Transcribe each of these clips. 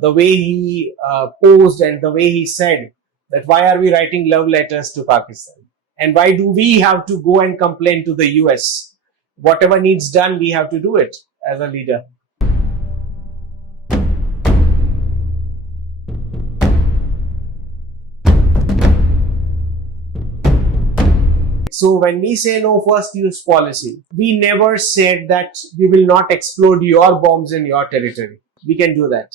the way he posed and the way he said that why are we writing love letters to Pakistan? And why do we have to go and complain to the US? Whatever needs done, we have to do it as a leader. So when we say no first use policy, we never said that we will not explode your bombs in your territory. We can do that.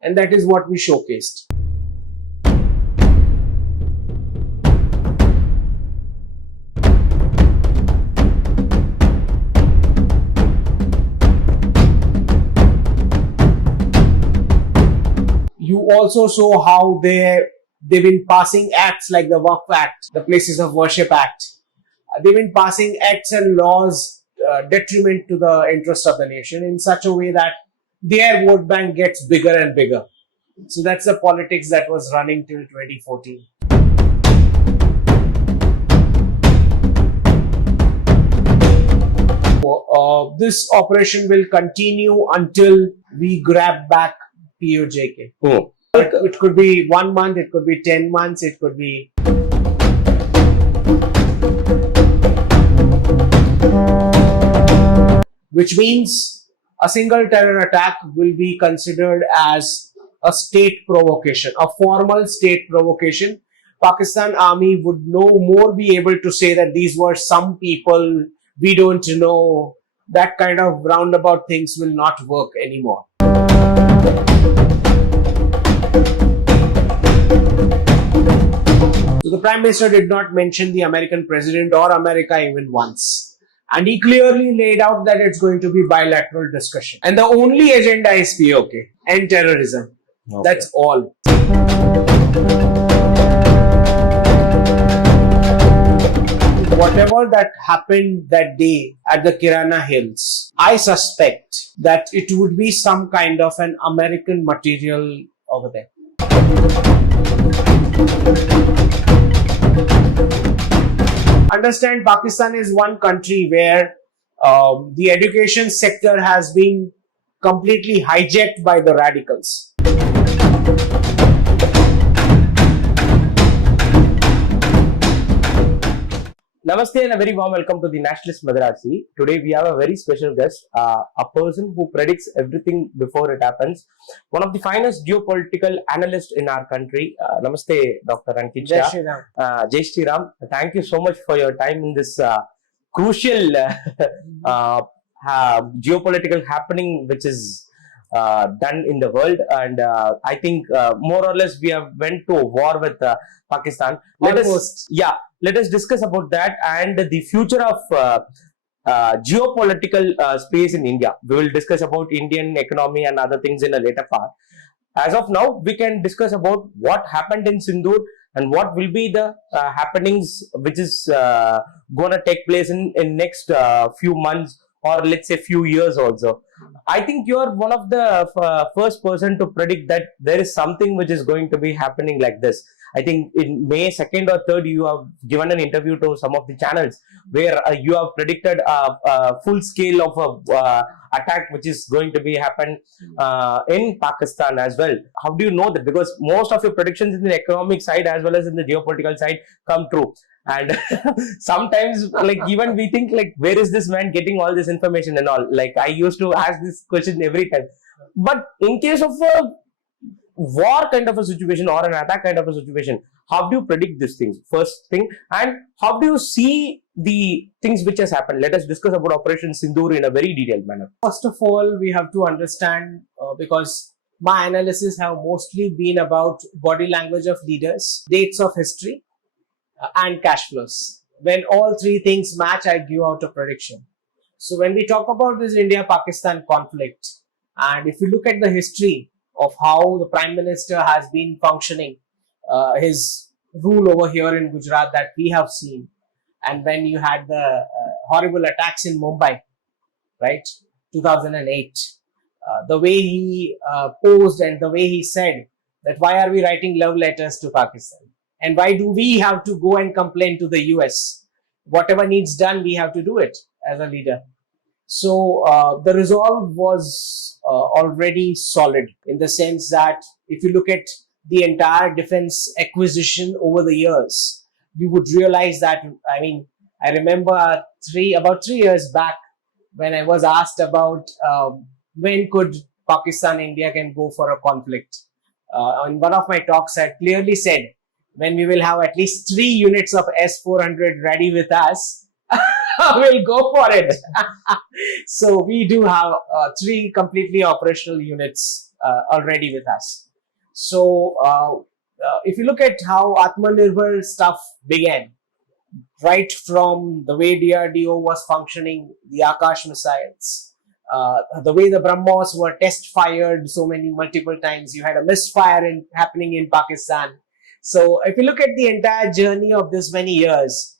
And that is what we showcased. You also saw how they've been passing acts like the Waqf Act, the Places of Worship Act. They've been passing acts and laws detriment to the interest of the nation in such a way that their vote bank gets bigger and bigger. So that's the politics that was running till 2014. This operation will continue until we grab back POJK. Oh. It could be 1 month, it could be 10 months, it could be... Which means a single terror attack will be considered as a state provocation, a formal state provocation. Pakistan Army would no more be able to say that these were some people, we don't know. That kind of roundabout things will not work anymore. So the Prime Minister did not mention the American president or America even once. And he clearly laid out that it's going to be bilateral discussion. And the only agenda is POK and terrorism. Okay. That's all. Whatever that happened that day at the Kirana Hills, I suspect that it would be some kind of an American material over there. Understand, Pakistan is one country where the education sector has been completely hijacked by the radicals. Namaste and a very warm welcome to the Nationalist Madrasi. Today we have a very special guest, a person who predicts everything before it happens. One of the finest geopolitical analysts in our country. Namaste, Dr. Ankit Shah. Jai Shri Ram. Jai Shri Ram. Thank you so much for your time in this crucial geopolitical happening which is done in the world, and I think more or less we have went to a war with Pakistan. Let us discuss about that and the future of geopolitical space in India. We will discuss about Indian economy and other things in a later part. As of now, we can discuss about what happened in Sindoor and what will be the happenings which is going to take place in next few months, or let's say few years also. I think you are one of the first person to predict that there is something which is going to be happening like this. I think in May 2nd or 3rd, you have given an interview to some of the channels where you have predicted a full scale of a attack which is going to be happen in Pakistan as well. How do you know that? Because most of your predictions in the economic side as well as in the geopolitical side come true. And sometimes, like, even we think, like, where is this man getting all this information and all? Like, I used to ask this question every time. But in case of a war kind of a situation or an attack kind of a situation, how do you predict these things? First thing, and how do you see the things which has happened? Let us discuss about Operation Sindoor in a very detailed manner. First of all, we have to understand, because my analysis have mostly been about body language of leaders, dates of history, and cash flows. When all three things match, I give out a prediction. So when we talk about this India-Pakistan conflict, and if you look at the history of how the Prime Minister has been functioning, his rule over here in Gujarat that we have seen, and when you had the horrible attacks in Mumbai, right, 2008, the way he posed and the way he said that why are we writing love letters to Pakistan? And why do we have to go and complain to the US? Whatever needs done, we have to do it as a leader. So the resolve was already solid, in the sense that if you look at the entire defense acquisition over the years, you would realize that, I mean, I remember about 3 years back when I was asked about when could Pakistan India can go for a conflict. On one of my talks, I clearly said when we will have at least 3 units of S-400 ready with us, we'll go for it. So we do have 3 completely operational units already with us. So if you look at how Atmanirbhar stuff began, right from the way DRDO was functioning, the Akash missiles, the way the BrahMos were test fired multiple times, you had a misfire happening in Pakistan. So if you look at the entire journey of this many years,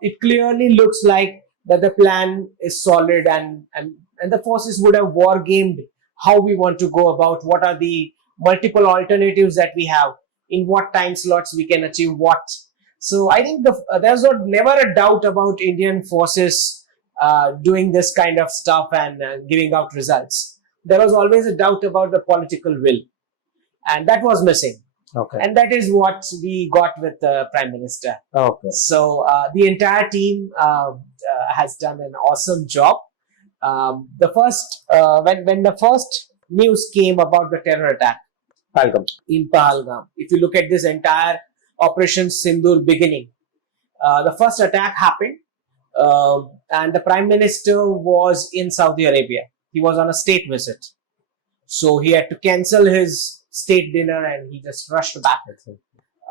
it clearly looks like that the plan is solid, and the forces would have war gamed how we want to go about, what are the multiple alternatives that we have, in what time slots we can achieve what. So I think there's never a doubt about Indian forces doing this kind of stuff and giving out results. There was always a doubt about the political will, and that was missing. Okay. And that is what we got with the Prime Minister. Okay. So the entire team has done an awesome job. When the first news came about the terror attack in Pahalgam, if you look at this entire Operation Sindoor beginning, the first attack happened, and the Prime Minister was in Saudi Arabia. He was on a state visit, so he had to cancel his state dinner and he just rushed back.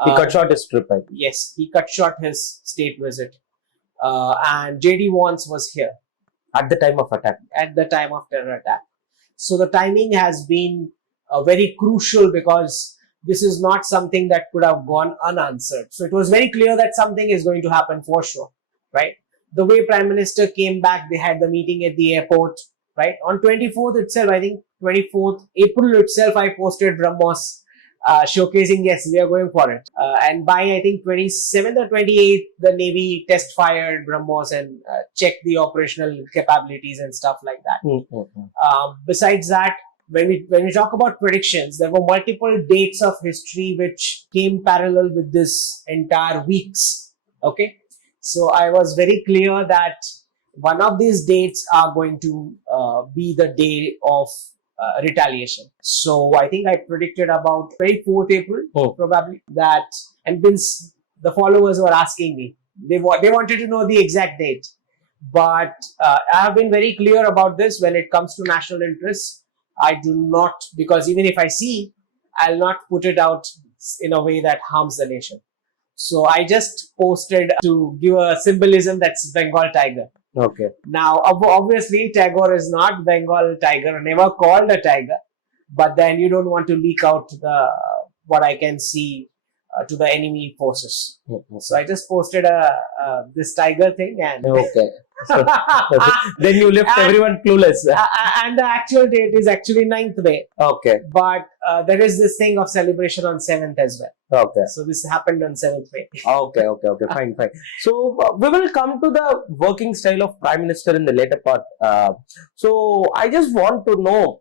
He cut short his trip, I think. Yes, he cut short his state visit, and JD Vance was here At the time of attack. at the time of terror attack. So the timing has been very crucial, because this is not something that could have gone unanswered. So it was very clear that something is going to happen for sure, right? The way Prime Minister came back, they had the meeting at the airport, right? On 24th itself, I think 24th April itself, I posted BrahMos showcasing, yes, we are going for it. And by, I think, 27th or 28th, the Navy test fired BrahMos and checked the operational capabilities and stuff like that. Mm-hmm. Besides that, when we talk about predictions, there were multiple dates of history which came parallel with this entire weeks. Okay, so I was very clear that one of these dates are going to be the day of retaliation. So I think I predicted about 24th April, probably that. And since the followers were asking me, they wanted to know the exact date. But I have been very clear about this. When it comes to national interests, I do not, because even if I see, I'll not put it out in a way that harms the nation. So I just posted to give a symbolism, that's Bengal tiger. Okay. Now, obviously, Tagore is not Bengal tiger, never called a tiger. But then you don't want to leak out what I can see to the enemy forces. Mm-hmm. So I just posted this tiger thing, and Okay. So, then you left everyone clueless. and the actual date is actually 9th May. Okay. But there is this thing of celebration on 7th as well. Okay. So this happened on 7th May. Okay. Fine. So we will come to the working style of Prime Minister in the later part. So I just want to know,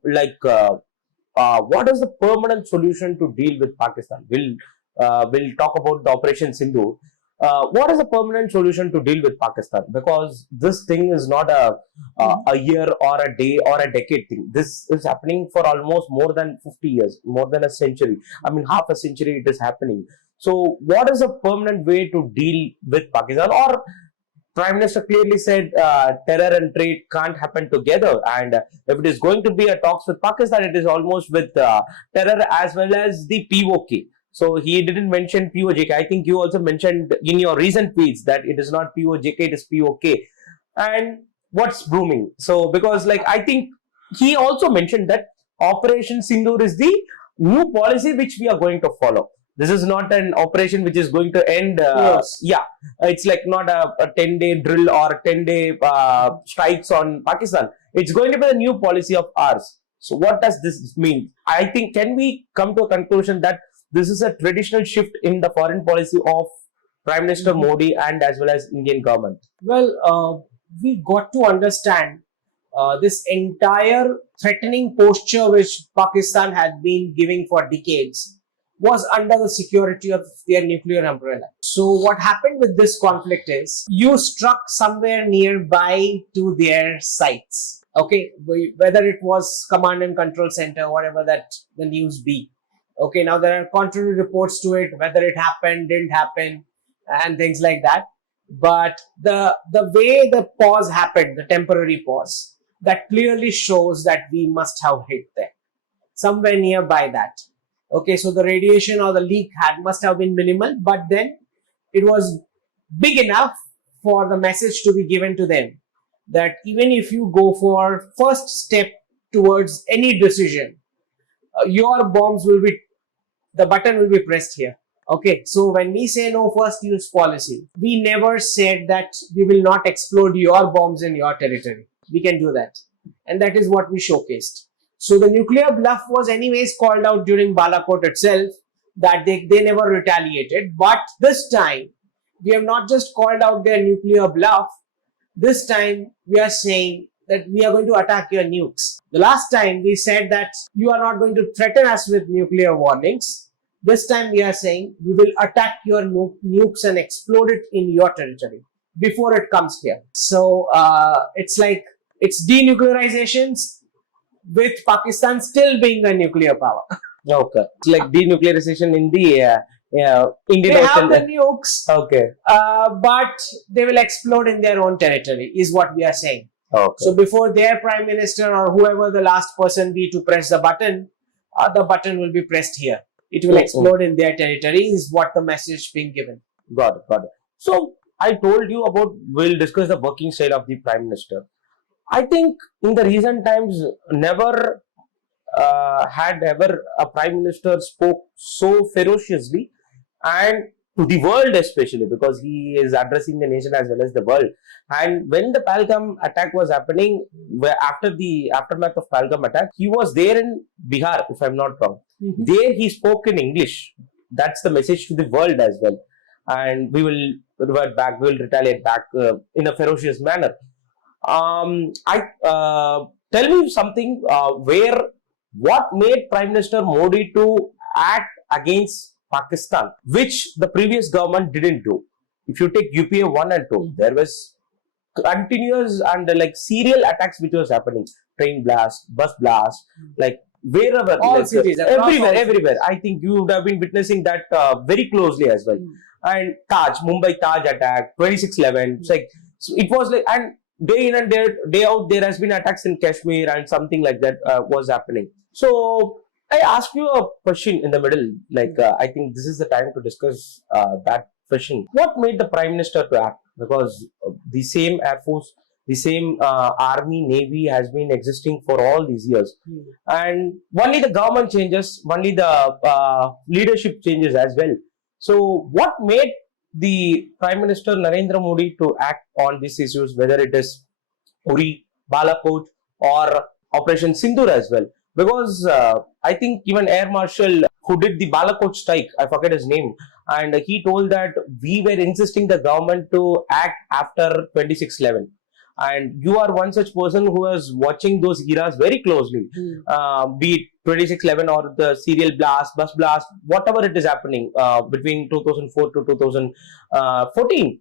what is the permanent solution to deal with Pakistan? We'll talk about the Operation Sindoor. What is a permanent solution to deal with Pakistan? Because this thing is not a year or a day or a decade thing. This is happening for almost more than 50 years, more than a century. I mean, half a century it is happening. So what is a permanent way to deal with Pakistan? Or Prime Minister clearly said terror and trade can't happen together. And if it is going to be a talks with Pakistan, it is almost with terror as well as the POK. So he didn't mention POJK. I think you also mentioned in your recent tweets that it is not POJK, it is POK. And what's brooming? So because I think he also mentioned that Operation Sindoor is the new policy which we are going to follow. This is not an operation which is going to end. Yes. Yeah, it's not a 10-day drill or 10-day strikes on Pakistan. It's going to be a new policy of ours. So what does this mean? I think, can we come to a conclusion that this is a traditional shift in the foreign policy of Prime Minister Modi and as well as Indian government? Well, we got to understand this entire threatening posture which Pakistan had been giving for decades was under the security of their nuclear umbrella. So what happened with this conflict is you struck somewhere nearby to their sites. Okay, whether it was command and control center, whatever that the news be. Okay, now there are contrary reports to it, whether it happened, didn't happen, and things like that. But the way the pause happened, the temporary pause, that clearly shows that we must have hit there, somewhere nearby that. Okay, so the radiation or the leak must have been minimal, but then it was big enough for the message to be given to them that even if you go for first step towards any decision, your bombs will be, the button will be pressed here. Okay, so when we say no first use policy, we never said that we will not explode your bombs in your territory. We can do that. And that is what we showcased. So the nuclear bluff was anyways called out during Balakot itself, that they never retaliated. But this time, we have not just called out their nuclear bluff. This time, we are saying that we are going to attack your nukes. The last time, we said that you are not going to threaten us with nuclear warnings. This time we are saying we will attack your nukes and explode it in your territory before it comes here. So it's like it's denuclearizations with Pakistan still being a nuclear power. Okay, it's like denuclearization in the Indian They Ocean. have the nukes, Okay. but they will explode in their own territory, is what we are saying. Okay. So before their prime minister or whoever the last person be to press the button will be pressed here. It will explode in their territory, is what the message being given. Got it, got it. So I told you about, we'll discuss the working style of the Prime Minister. I think in the recent times, never had ever a Prime Minister spoke so ferociously and to the world especially, because he is addressing the nation as well as the world. And when the Pahalgam attack was happening, after the aftermath of Pahalgam attack, he was there in Bihar, if I'm not wrong. Mm-hmm. There he spoke in English. That's the message to the world as well. And we will revert back, we will retaliate back in a ferocious manner. Tell me something what made Prime Minister Modi to act against Pakistan, which the previous government didn't do. If you take UPA 1 and 2, there was continuous and like serial attacks which was happening. Train blast, bus blast, like wherever, all like, cities, everywhere. I think you would have been witnessing that very closely as well. And Mumbai Taj attack, 26/11. It's like, so it was like, and day in and day out, there has been attacks in Kashmir and something like that was happening. So I ask you a question in the middle. Like, I think this is the time to discuss that question. What made the Prime Minister to act? Because the same Air Force, the same Army, Navy has been existing for all these years. And only the government changes, only the leadership changes as well. So what made the Prime Minister Narendra Modi to act on these issues, whether it is Uri, Balakot or Operation Sindoor as well? Because I think even Air Marshal who did the Balakot strike, I forget his name, and he told that we were insisting the government to act after 26/11. And you are one such person who was watching those eras very closely, be it 26/11 or the serial blast, bus blast, whatever it is happening between 2004 to 2014.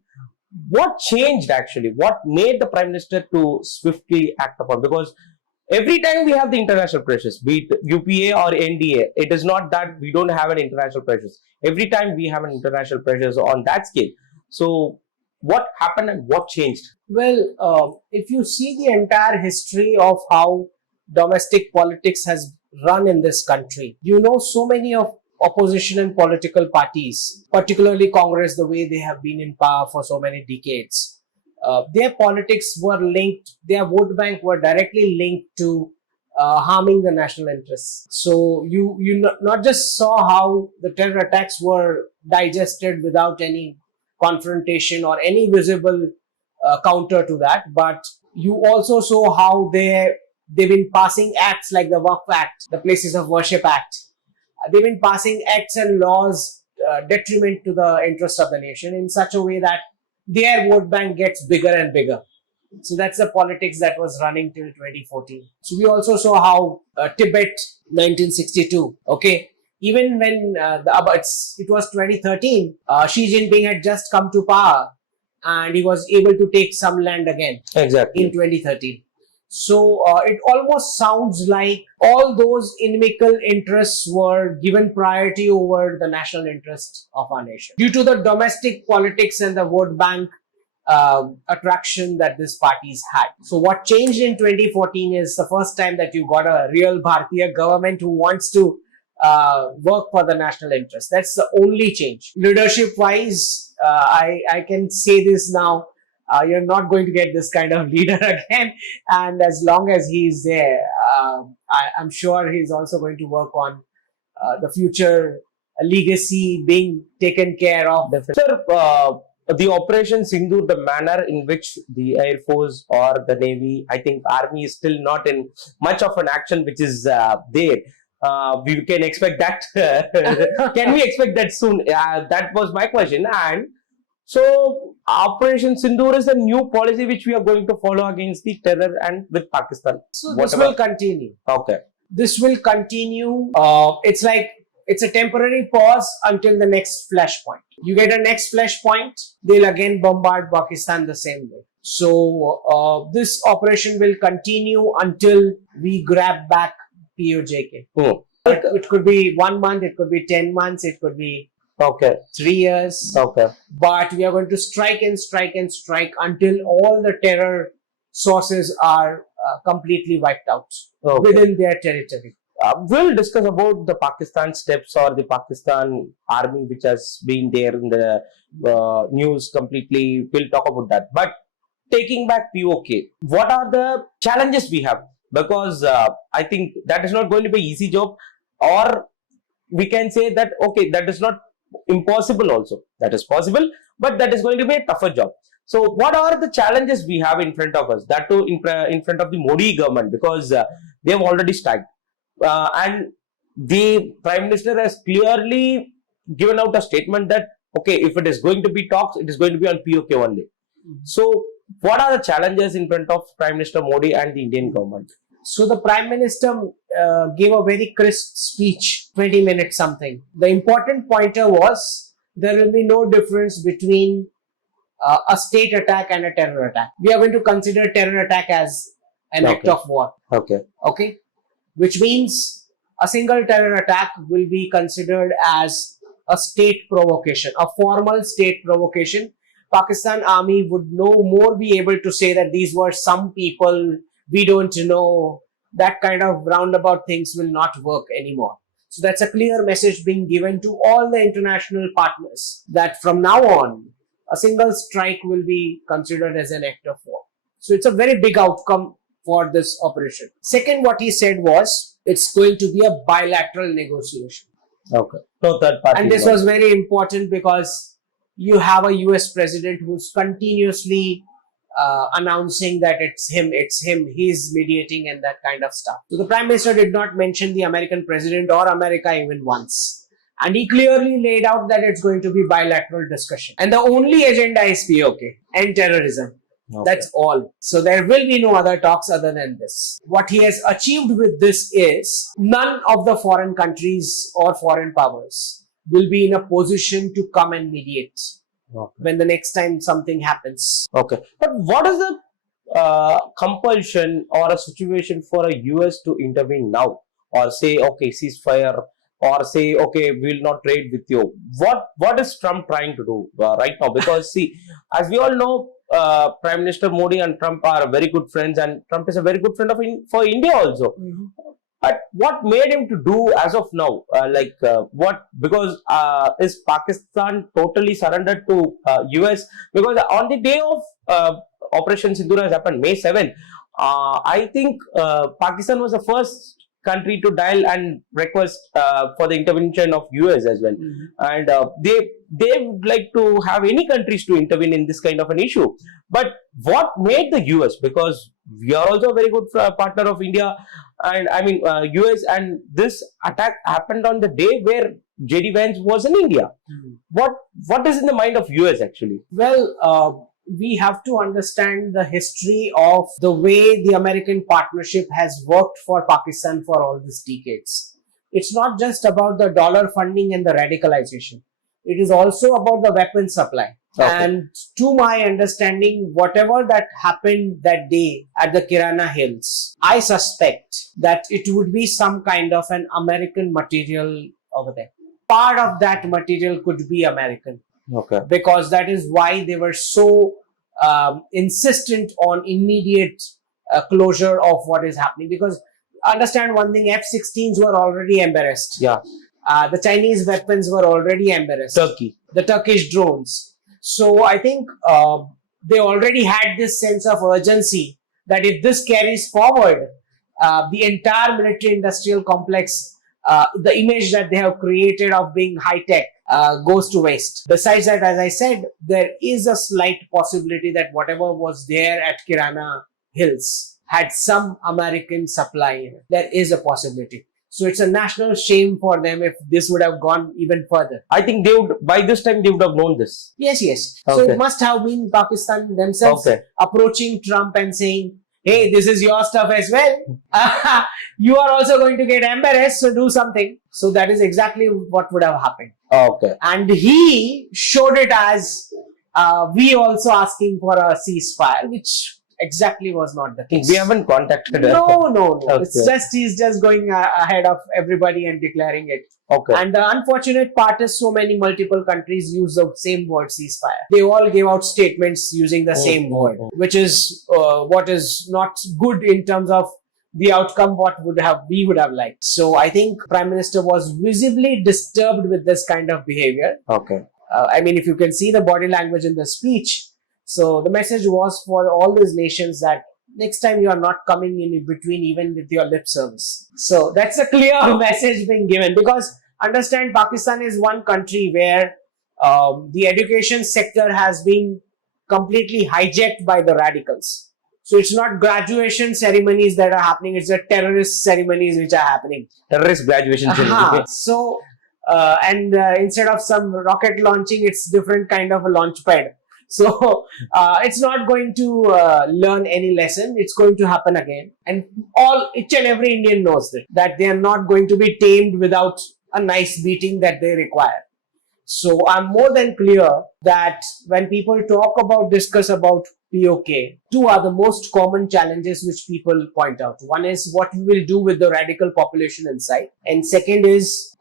What changed actually? What made the Prime Minister to swiftly act upon? Because every time we have the international pressures, be it UPA or NDA, it is not that we don't have an international pressures. Every time we have an international pressures on that scale. So what happened and what changed? Well, if you see the entire history of how domestic politics has run in this country, you know, so many of opposition and political parties, particularly Congress, the way they have been in power for so many decades, their politics were linked, their vote bank were directly linked to harming the national interests. So you not just saw how the terror attacks were digested without any confrontation or any visible counter to that, but you also saw how they've been passing acts like the Waqf Act, the Places of Worship Act. They've been passing acts and laws detriment to the interests of the nation in such a way that their vote bank gets bigger and bigger. So that's the politics that was running till 2014. So we also saw how Tibet 1962. Okay, even when it was 2013, Xi Jinping had just come to power, and he was able to take some land again Exactly. in 2013. So it almost sounds like all those inimical interests were given priority over the national interest of our nation due to the domestic politics and the vote bank attraction that these parties had. So what changed in 2014 is the first time that you got a real Bharatiya government who wants to work for the national interest. That's the only change. Leadership wise, I can say this now. You're not going to get this kind of leader again. And as long as he's there, I'm sure he's also going to work on the future legacy being taken care of. Sir, the Operation Sindoor, the manner in which the Air Force or the Navy, I think Army is still not in much of an action which is there. We can expect that. Can we expect that soon? That was my question. And so, Operation Sindoor is a new policy which we are going to follow against the terror and with Pakistan. So this will continue. Okay. This will continue. It's a temporary pause until the next flashpoint. You get a next flashpoint, they'll again bombard Pakistan the same way. So this operation will continue until we grab back POJK. Oh. It could be 1 month, it could be 10 months, it could be 3 years. Okay. But we are going to strike and strike and strike until all the terror sources are completely wiped out within their territory. We'll discuss about the Pakistan steps or the Pakistan army which has been there in the news completely. We'll talk about that. But taking back POK, what are the challenges we have? Because I think that is not going to be an easy job, or we can say that, okay, that is not impossible also. That is possible, but that is going to be a tougher job. So what are the challenges we have in front of us? That too in front of the Modi government, because they have already started. And the Prime Minister has clearly given out a statement that, okay, if it is going to be talks, it is going to be on POK only. So what are the challenges in front of Prime Minister Modi and the Indian government? So the Prime Minister gave a very crisp speech, 20 minutes something. The important pointer was there will be no difference between a state attack and a terror attack. We are going to consider terror attack as an act of war. Okay. Which means a single terror attack will be considered as a state provocation, a formal state provocation. Pakistan army would no more be able to say that these were some people, we don't know. That kind of roundabout things will not work anymore. So that's a clear message being given to all the international partners that from now on, a single strike will be considered as an act of war. So it's a very big outcome for this operation. Second, what he said was, it's going to be a bilateral negotiation. Okay. So third party. And this was very important because you have a US president who's continuously announcing that it's him, he's mediating and that kind of stuff. So the Prime Minister did not mention the American president or America even once. And he clearly laid out that it's going to be bilateral discussion. And the only agenda is POK and terrorism. Okay. That's all. So there will be no other talks other than this. What he has achieved with this is none of the foreign countries or foreign powers will be in a position to come and mediate when the next time something happens. Okay. But what is the compulsion or a situation for a US to intervene now? Or say, okay, ceasefire, or say, okay, we will not trade with you. What is Trump trying to do right now? Because see, as we all know, Prime Minister Modi and Trump are very good friends, and Trump is a very good friend of for India also. But what made him to do as of now? Because is Pakistan totally surrendered to US? Because on the day of Operation Sindoor has happened, May 7th, I think Pakistan was the first country to dial and request for the intervention of US as well. And they would like to have any countries to intervene in this kind of an issue. But what made the US? Because we are also a very good partner of India, and I mean US, and this attack happened on the day where JD Vance was in India. What is in the mind of US actually? Well, we have to understand the history of the way the American partnership has worked for Pakistan for all these decades. It's not just about the dollar funding and the radicalization. It is also about the weapon supply. Okay. And to my understanding, whatever that happened that day at the Kirana Hills, I suspect that it would be some kind of an American material over there. Part of that material could be American, Okay. because that is why they were so insistent on immediate closure of what is happening. Because understand one thing, F-16s were already embarrassed. Yeah. The Chinese weapons were already embarrassed. Turkey. The Turkish drones. So I think they already had this sense of urgency that if this carries forward, the entire military industrial complex, the image that they have created of being high tech goes to waste. Besides that, as I said, there is a slight possibility that whatever was there at Kirana Hills had some American supply in it. There is a possibility. So it's a national shame for them if this would have gone even further. I think they would, by this time, they would have known this. Yes, yes. So Okay. it must have been Pakistan themselves Okay. approaching Trump and saying, hey, this is your stuff as well. You are also going to get embarrassed, so do something. So that is exactly what would have happened. Okay. And he showed it as we also asking for a ceasefire, which exactly was not the case. We haven't contacted her. No. Okay. It's just, he's just going ahead of everybody and declaring it. Okay. And the unfortunate part is so many multiple countries use the same word, ceasefire. They all gave out statements using the same word, which is what is not good in terms of the outcome what we would have liked. So I think Prime Minister was visibly disturbed with this kind of behavior. Okay. I mean, if you can see the body language in the speech, so the message was for all these nations that next time you are not coming in between even with your lip service. So that's a clear message being given, because understand, Pakistan is one country where the education sector has been completely hijacked by the radicals. So it's not graduation ceremonies that are happening, it's the terrorist ceremonies which are happening. Terrorist graduation ceremony. So, instead of some rocket launching, it's different kind of a launch pad. So it's not going to learn any lesson. It's going to happen again. And each and every Indian knows that they are not going to be tamed without a nice beating that they require. So I'm more than clear that when people discuss about POK, two are the most common challenges which people point out. One is what we will do with the radical population inside. And second is,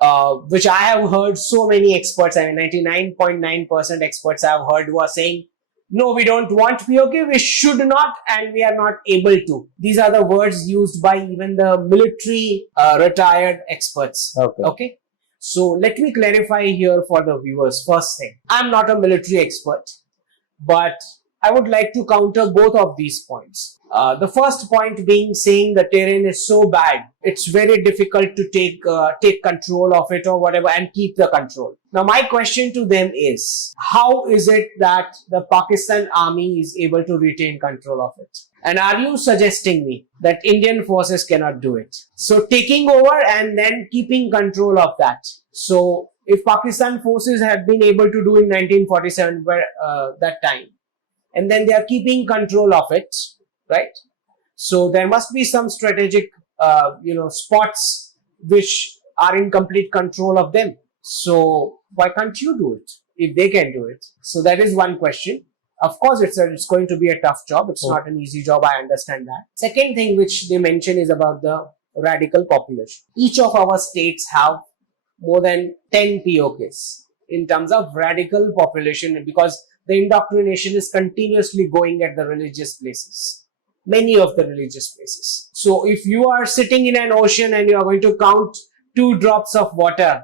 which I have heard so many experts, I mean 99.9% experts I have heard who are saying, no, we don't want POK, we should not, and we are not able to. These are the words used by even the military retired experts. Okay. So let me clarify here for the viewers. First thing, I'm not a military expert, but I would like to counter both of these points. The first point being saying the terrain is so bad, it's very difficult to take control of it or whatever and keep the control. Now my question to them is, how is it that the Pakistan army is able to retain control of it? And are you suggesting me that Indian forces cannot do it? So taking over and then keeping control of that. So if Pakistan forces had been able to do in 1947 that time, and then they are keeping control of it, right? So there must be some strategic, spots which are in complete control of them. So why can't you do it if they can do it? So that is one question. Of course, it's going to be a tough job. It's not an easy job. I understand that. Second thing which they mention is about the radical population. Each of our states have more than 10 POKs in terms of radical population, because the indoctrination is continuously going at the religious places, many of the religious places. So if you are sitting in an ocean and you are going to count 2 drops of water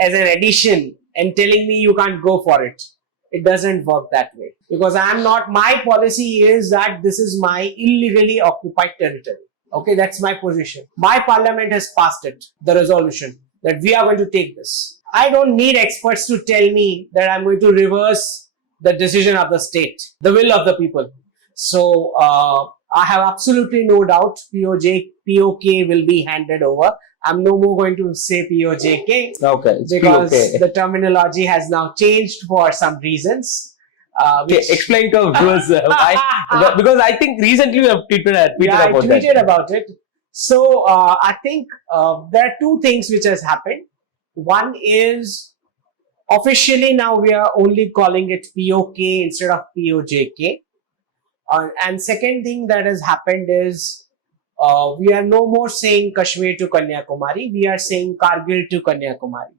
as an addition and telling me you can't go for it, it doesn't work that way. Because my policy is that this is my illegally occupied territory. Okay, that's my position. My parliament has passed it, the resolution, that we are going to take this. I don't need experts to tell me that I'm going to reverse the decision of the state, the will of the people. So I have absolutely no doubt POK will be handed over. I'm no more going to say POJK, Okay, because POK. the terminology has now changed for some reasons. Okay, explain to our viewers why. Because I think recently we have tweeted yeah, I about tweeted that. about it. So I think there are two things which has happened. One is officially now we are only calling it POK instead of POJK. And second thing that has happened is we are no more saying Kashmir to Kanyakumari. We are saying Kargil to Kanyakumari.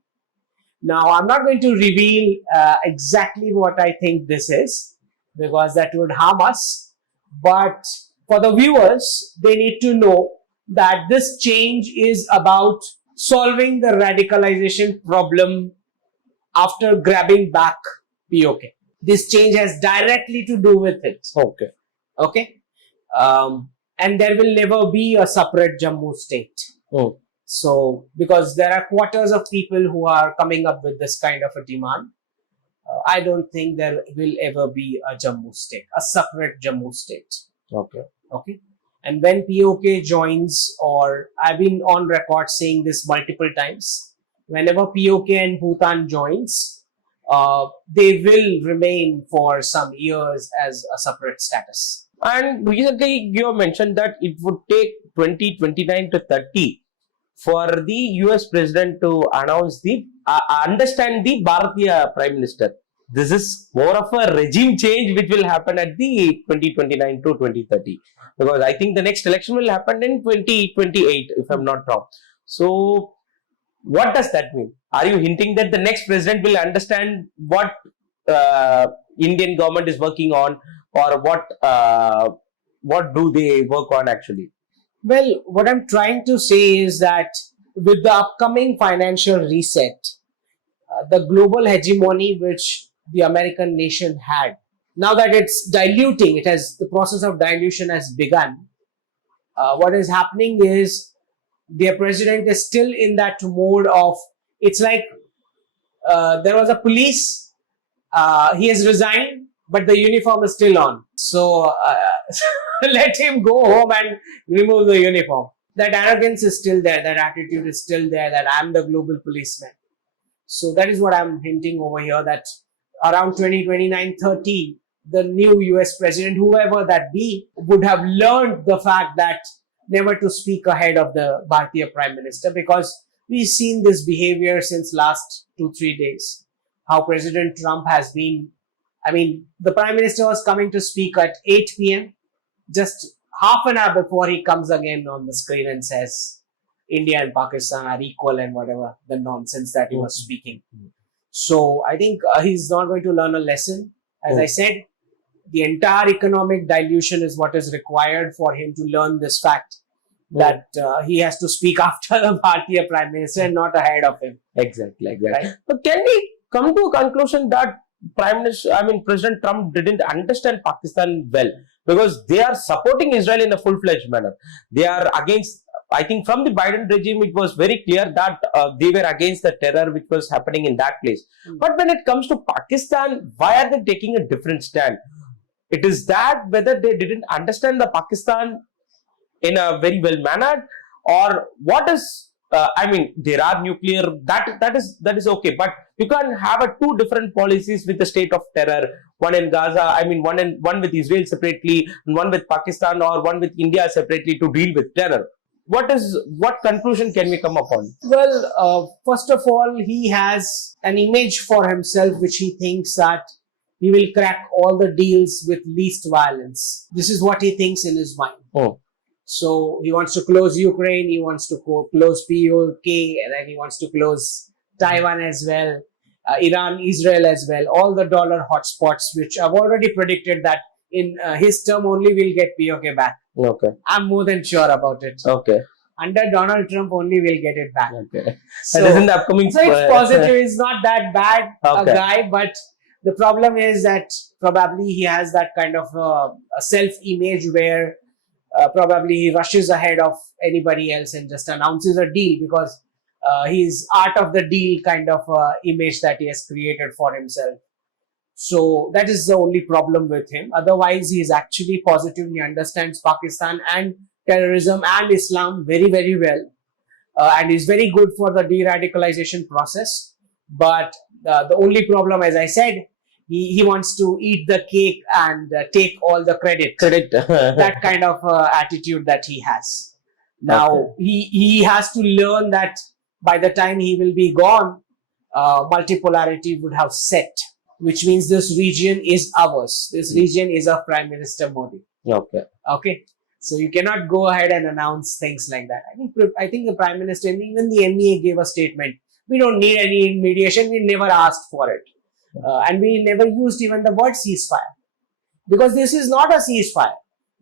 Now, I'm not going to reveal exactly what I think this is because that would harm us. But for the viewers, they need to know that this change is about solving the radicalization problem after grabbing back POK. This change has directly to do with it. Okay. Okay. And there will never be a separate Jammu state. Oh. So, because there are quarters of people who are coming up with this kind of a demand, I don't think there will ever be a Jammu state, a separate Jammu state. Okay. Okay. And when POK joins, or I've been on record saying this multiple times, whenever POK and Bhutan joins, they will remain for some years as a separate status. And recently you have mentioned that it would take 2029 to 30 for the US president to announce the understand the Bharatiya Prime Minister. This is more of a regime change which will happen at the 2029 to 2030, because I think the next election will happen in 2028 if I'm not wrong. So what does that mean? Are you hinting that the next president will understand what Indian government is working on, or what do they work on actually? Well, what I'm trying to say is that with the upcoming financial reset, the global hegemony which the American nation had, now that it's diluting, the process of dilution has begun. What is happening is their president is still in that mode of, it's like there was a police, he has resigned, but the uniform is still on. So let him go home and remove the uniform. That arrogance is still there, that attitude is still there, that I'm the global policeman. So that is what I'm hinting over here, that around 2029-30, the new US president, whoever that be, would have learned the fact that never to speak ahead of the Bharatiya Prime Minister, because we've seen this behavior since last 2-3 days. How President Trump has been, the Prime Minister was coming to speak at 8 p.m. Just half an hour before he comes again on the screen and says India and Pakistan are equal and whatever the nonsense that he was speaking. So I think he's not going to learn a lesson. As I said, the entire economic dilution is what is required for him to learn this fact that he has to speak after the Bharatiya Prime Minister and not ahead of him. Exactly. Right? But can we come to a conclusion that President Trump didn't understand Pakistan well, because they are supporting Israel in a full-fledged manner. They are against, I think from the Biden regime, it was very clear that they were against the terror which was happening in that place. But when it comes to Pakistan, why are they taking a different stand? It is that whether they didn't understand the Pakistan in a very well mannered, or what is, there are nuclear, that is okay, but you can't have two different policies with the state of terror, one in Gaza, one with Israel separately, and one with Pakistan, or one with India separately to deal with terror. What conclusion can we come upon? Well, first of all, he has an image for himself which he thinks that he will crack all the deals with least violence. This is what he thinks in his mind. Oh. So he wants to close Ukraine, he wants to close POK, and then he wants to close Taiwan as well, Iran, Israel as well, all the dollar hotspots, which I've already predicted that in his term only we'll get POK back. Okay. I'm more than sure about it. Okay. Under Donald Trump only we'll get it back. Okay. So, that is in the upcoming. So it's positive, it's not that bad a guy, but the problem is that probably he has that kind of a self-image where probably he rushes ahead of anybody else and just announces a deal, because he's art of the deal kind of image that he has created for himself. So that is the only problem with him. Otherwise, he is actually positive. He understands Pakistan and terrorism and Islam very, very well. And is very good for the de-radicalization process. But the only problem, as I said, he wants to eat the cake and take all the credit. Correct. That kind of attitude that he has. Now, Okay. he has to learn that by the time he will be gone, multipolarity would have set, which means this region is ours. This region is of Prime Minister Modi. Okay. Okay. So you cannot go ahead and announce things like that. I think the Prime Minister and even the MEA gave a statement. We don't need any mediation. We never asked for it. And we never used even the word ceasefire. Because this is not a ceasefire.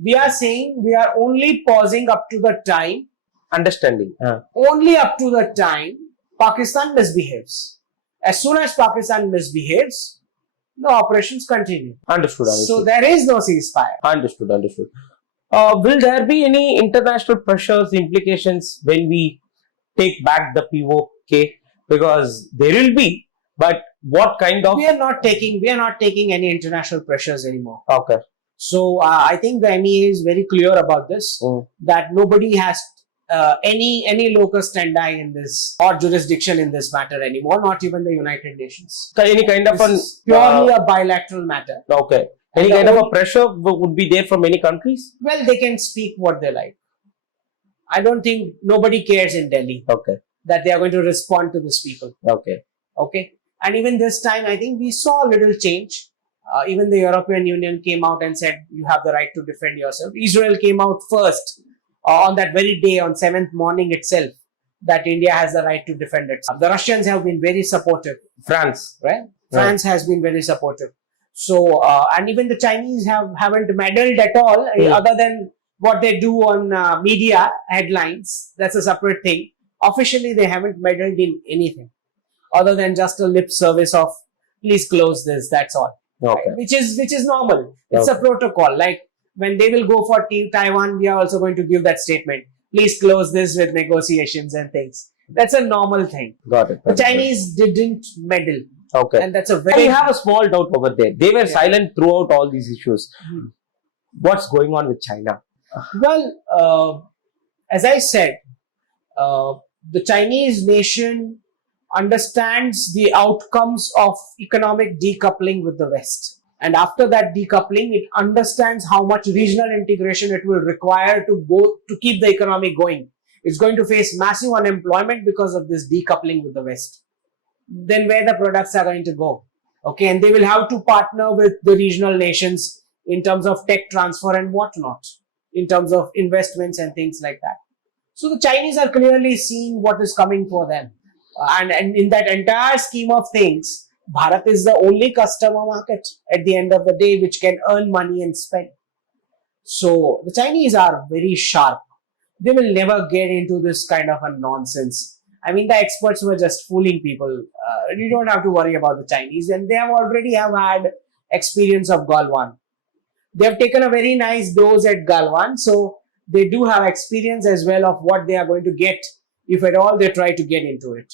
We are saying we are only pausing up to the time. Understanding. Only up to the time Pakistan misbehaves. As soon as Pakistan misbehaves, the operations continue. Understood. So there is no ceasefire. Understood. Will there be any international pressures, implications when we take back the POK? Because there will be, but what kind of? We are not taking any international pressures anymore. Okay. So I think the MEA is very clear about this, that nobody has any locus standi in this or jurisdiction in this matter anymore, not even the United Nations. Any kind of purely a bilateral matter. Okay. Any kind of a pressure would be there from many countries? Well, they can speak what they like. I don't think nobody cares in Delhi. Okay. That they are going to respond to these people. Okay. Okay. And even this time, I think we saw a little change. Even the European Union came out and said, you have the right to defend yourself. Israel came out first on that very day, on 7th morning itself, that India has the right to defend itself. The Russians have been very supportive. France. Right? France has been very supportive. So, and even the Chinese haven't meddled at all, other than what they do on media headlines. That's a separate thing. Officially, they haven't meddled in anything other than just a lip service of please close this. That's all. Okay. Right? Which is normal. It's a protocol. Like when they will go for Taiwan, we are also going to give that statement. Please close this with negotiations and things. That's a normal thing. Got it. The Chinese didn't meddle. Okay. And that's a very... I have a small doubt over there. They were silent throughout all these issues. What's going on with China? Well, as I said, the Chinese nation understands the outcomes of economic decoupling with the West. And after that decoupling, it understands how much regional integration it will require to keep the economy going. It's going to face massive unemployment because of this decoupling with the West. Then where the products are going to go? Okay, and they will have to partner with the regional nations in terms of tech transfer and whatnot, in terms of investments and things like that. So the Chinese are clearly seeing what is coming for them. And in that entire scheme of things, Bharat is the only customer market at the end of the day which can earn money and spend. So the Chinese are very sharp. They will never get into this kind of a nonsense. I mean, the experts were just fooling people. You don't have to worry about the Chinese, and they have already had experience of Galwan. They have taken a very nice dose at Galwan, so they do have experience as well of what they are going to get if at all they try to get into it.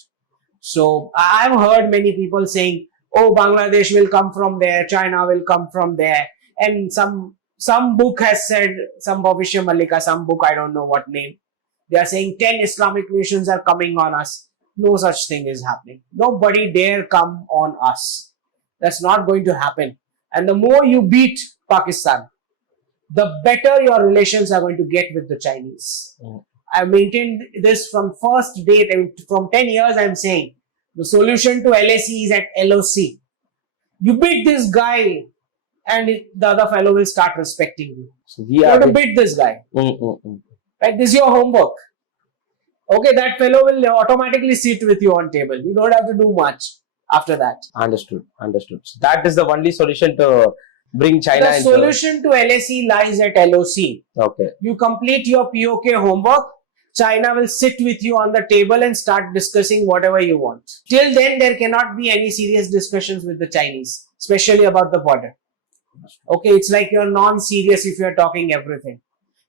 So I've heard many people saying, oh, Bangladesh will come from there, China will come from there. And some book has said, some Bhavishya Mallika, some book, I don't know what name. They are saying 10 Islamic nations are coming on us. No such thing is happening. Nobody dare come on us. That's not going to happen. And the more you beat Pakistan, the better your relations are going to get with the Chinese. I've maintained this from first date. I mean, from 10 years, I'm saying the solution to LAC is at LOC. You beat this guy and the other fellow will start respecting you. So you have to beat this guy. Right? This is your homework. Okay, that fellow will automatically sit with you on table. You don't have to do much after that. Understood. So that is the only solution to bring China into... The solution to LAC lies at LOC. Okay. You complete your POK homework. China will sit with you on the table and start discussing whatever you want. Till then, there cannot be any serious discussions with the Chinese, especially about the border. Okay, it's like you're non-serious if you're talking everything.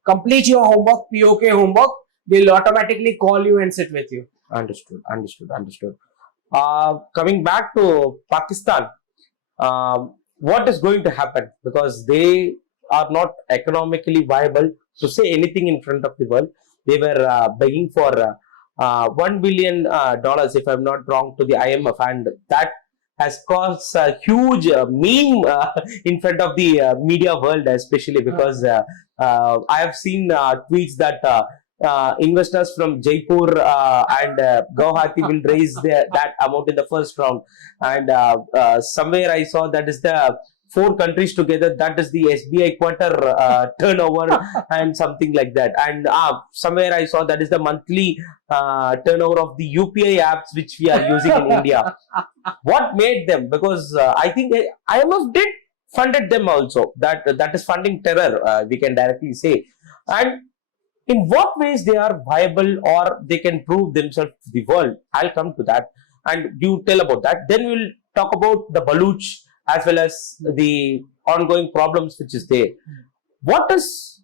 Complete your homework, POK homework, they'll automatically call you and sit with you. Understood. Coming back to Pakistan, what is going to happen? Because they are not economically viable to say anything in front of the world. They were begging for $1 billion, if I'm not wrong, to the IMF, and that has caused a huge meme in front of the media world, especially because I have seen tweets that investors from Jaipur and Guwahati will raise that amount in the first round, and somewhere I saw that is the four countries together, that is the SBI quarter turnover and something like that. And somewhere I saw that is the monthly turnover of the UPI apps which we are using in India. What made them? Because I think IMF did funded them also. That is funding terror, we can directly say. And in what ways they are viable or they can prove themselves to the world? I'll come to that, and you tell about that. Then we'll talk about the Baluch as well as the ongoing problems which is there. What's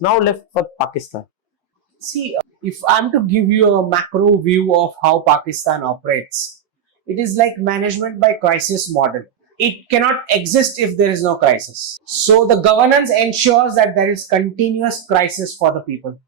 now left for Pakistan? See, if I'm to give you a macro view of how Pakistan operates, it is like management by crisis model. It cannot exist if there is no crisis. So the governance ensures that there is continuous crisis for the people.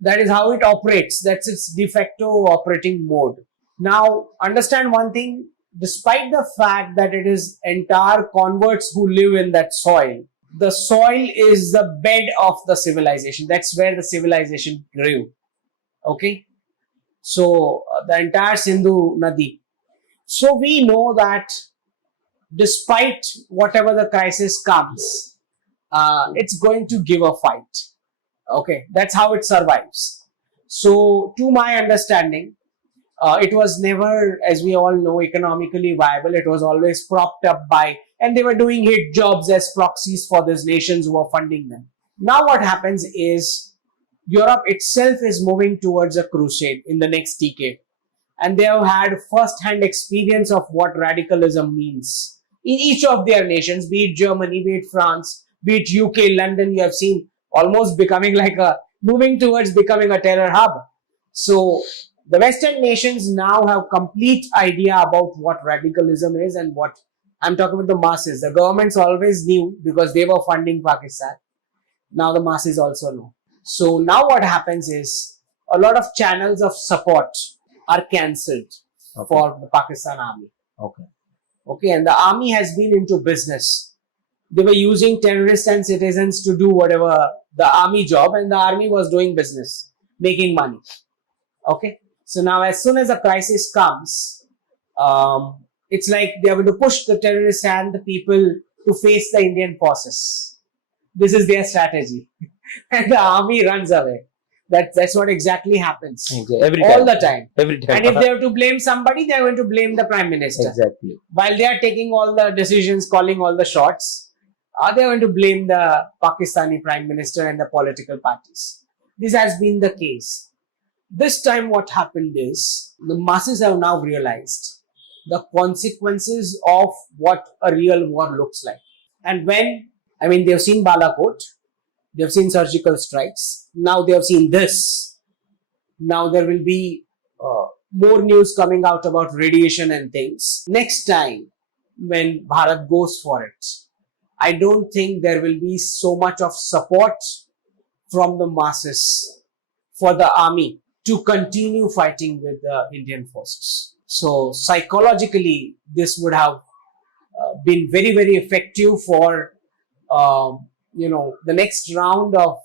That is how it operates. That's its de facto operating mode. Now, understand one thing, despite the fact that it is entire converts who live in that soil, the soil is the bed of the civilization. That's where the civilization grew. Okay? So, the entire Sindhu Nadi. So, we know that despite whatever the crisis comes, it's going to give a fight. Okay, that's how it survives. So, to my understanding, it was never, as we all know, economically viable. It was always propped up by, and they were doing hit jobs as proxies for these nations who were funding them. Now, what happens is Europe itself is moving towards a crusade in the next decade, and they have had first-hand experience of what radicalism means in each of their nations, be it Germany, be it France, be it UK, London. You have seen almost becoming like moving towards becoming a terror hub. So the Western nations now have complete idea about what radicalism is and what I'm talking about the masses. The governments always knew because they were funding Pakistan. Now the masses also know. So now what happens is a lot of channels of support are cancelled for the Pakistan army. Okay, and the army has been into business. They were using terrorists and citizens to do whatever the army job, and the army was doing business, making money. Okay, so now as soon as a crisis comes, it's like they are going to push the terrorists and the people to face the Indian forces. This is their strategy. And the army runs away. That's what exactly happens. Every all time. the time. Every time. And if they have to blame somebody, they are going to blame the Prime Minister. Exactly. While they are taking all the decisions, calling all the shots, they are going to blame the Pakistani Prime Minister and the political parties. This has been the case. This time what happened is, the masses have now realized the consequences of what a real war looks like. And they've seen Balakot, they've seen surgical strikes, now they have seen this. Now there will be more news coming out about radiation and things. Next time when Bharat goes for it, I don't think there will be so much of support from the masses for the army to continue fighting with the Indian forces. So psychologically, this would have been very, very effective for the next round of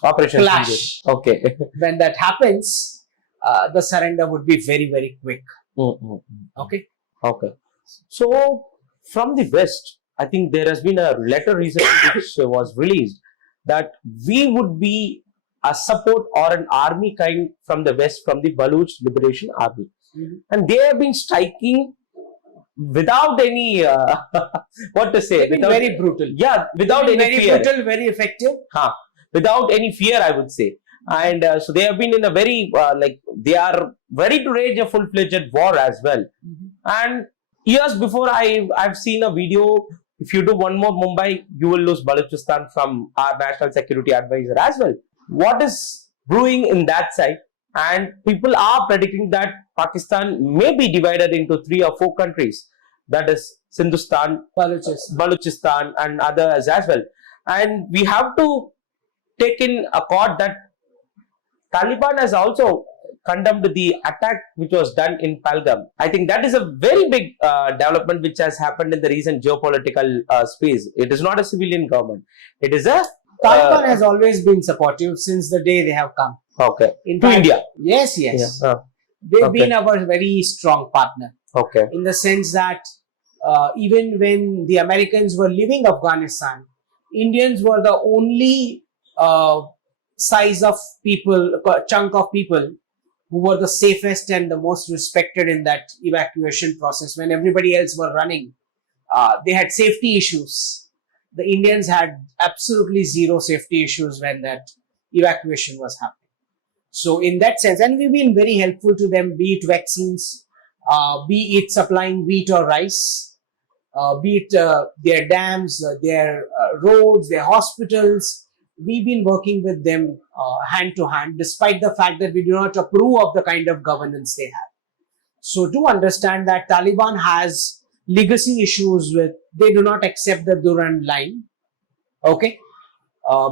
Operation clash. Sindoor. Okay. When that happens, the surrender would be very, very quick. Okay. Okay. So from the West, I think there has been a letter recently which was released that we would be a support or an army kind from the West, from the Baluch Liberation Army. And they have been striking without any, what to say? Without, very brutal. Yeah, without any very fear. Brutal, very effective. Without any fear, I would say. And so they have been in a very, they are ready to wage a full-fledged war as well. And years before, I've seen a video, if you do one more Mumbai, you will lose Balochistan, from our national security advisor as well. What is brewing in that side? And people are predicting that Pakistan may be divided into 3 or 4 countries. That is Sindustan, Balochistan and others as well. And we have to take in account that Taliban has also condemned the attack which was done in Palgam. I think that is a very big development which has happened in the recent geopolitical space. It is not a civilian government. It is a Taliban has always been supportive since the day they have come. okay In to fact, India. Yes. Yeah. They've Okay. been our very strong partner Okay. in the sense that even when the Americans were leaving Afghanistan, Indians were the only size of people, chunk of people who were the safest and the most respected in that evacuation process. When everybody else were running, they had safety issues. The Indians had absolutely zero safety issues when that evacuation was happening. So in that sense, and we've been very helpful to them, be it vaccines, be it supplying wheat or rice, be it their dams, their roads, their hospitals. We've been working with them hand to hand, despite the fact that we do not approve of the kind of governance they have. So to understand that Taliban has legacy issues with, they do not accept the Durand line. Okay.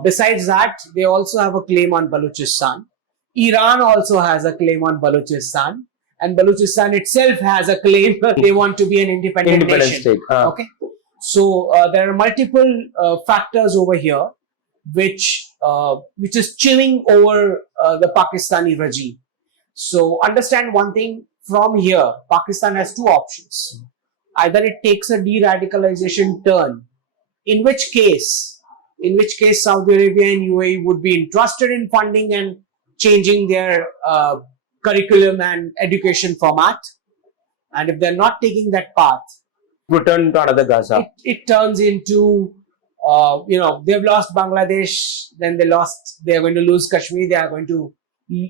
Besides that, they also have a claim on Balochistan. Iran also has a claim on Balochistan, and Balochistan itself has a claim that they want to be an independent nation. State. Okay, so there are multiple factors over here, which is chilling over the Pakistani regime. So understand one thing from here: Pakistan has two options. Either it takes a de-radicalization turn, in which case Saudi Arabia and UAE would be interested in funding and changing their curriculum and education format. And if they're not taking that path, Return to another Gaza. it turns into, they've lost Bangladesh, then they're going to lose Kashmir, they are going to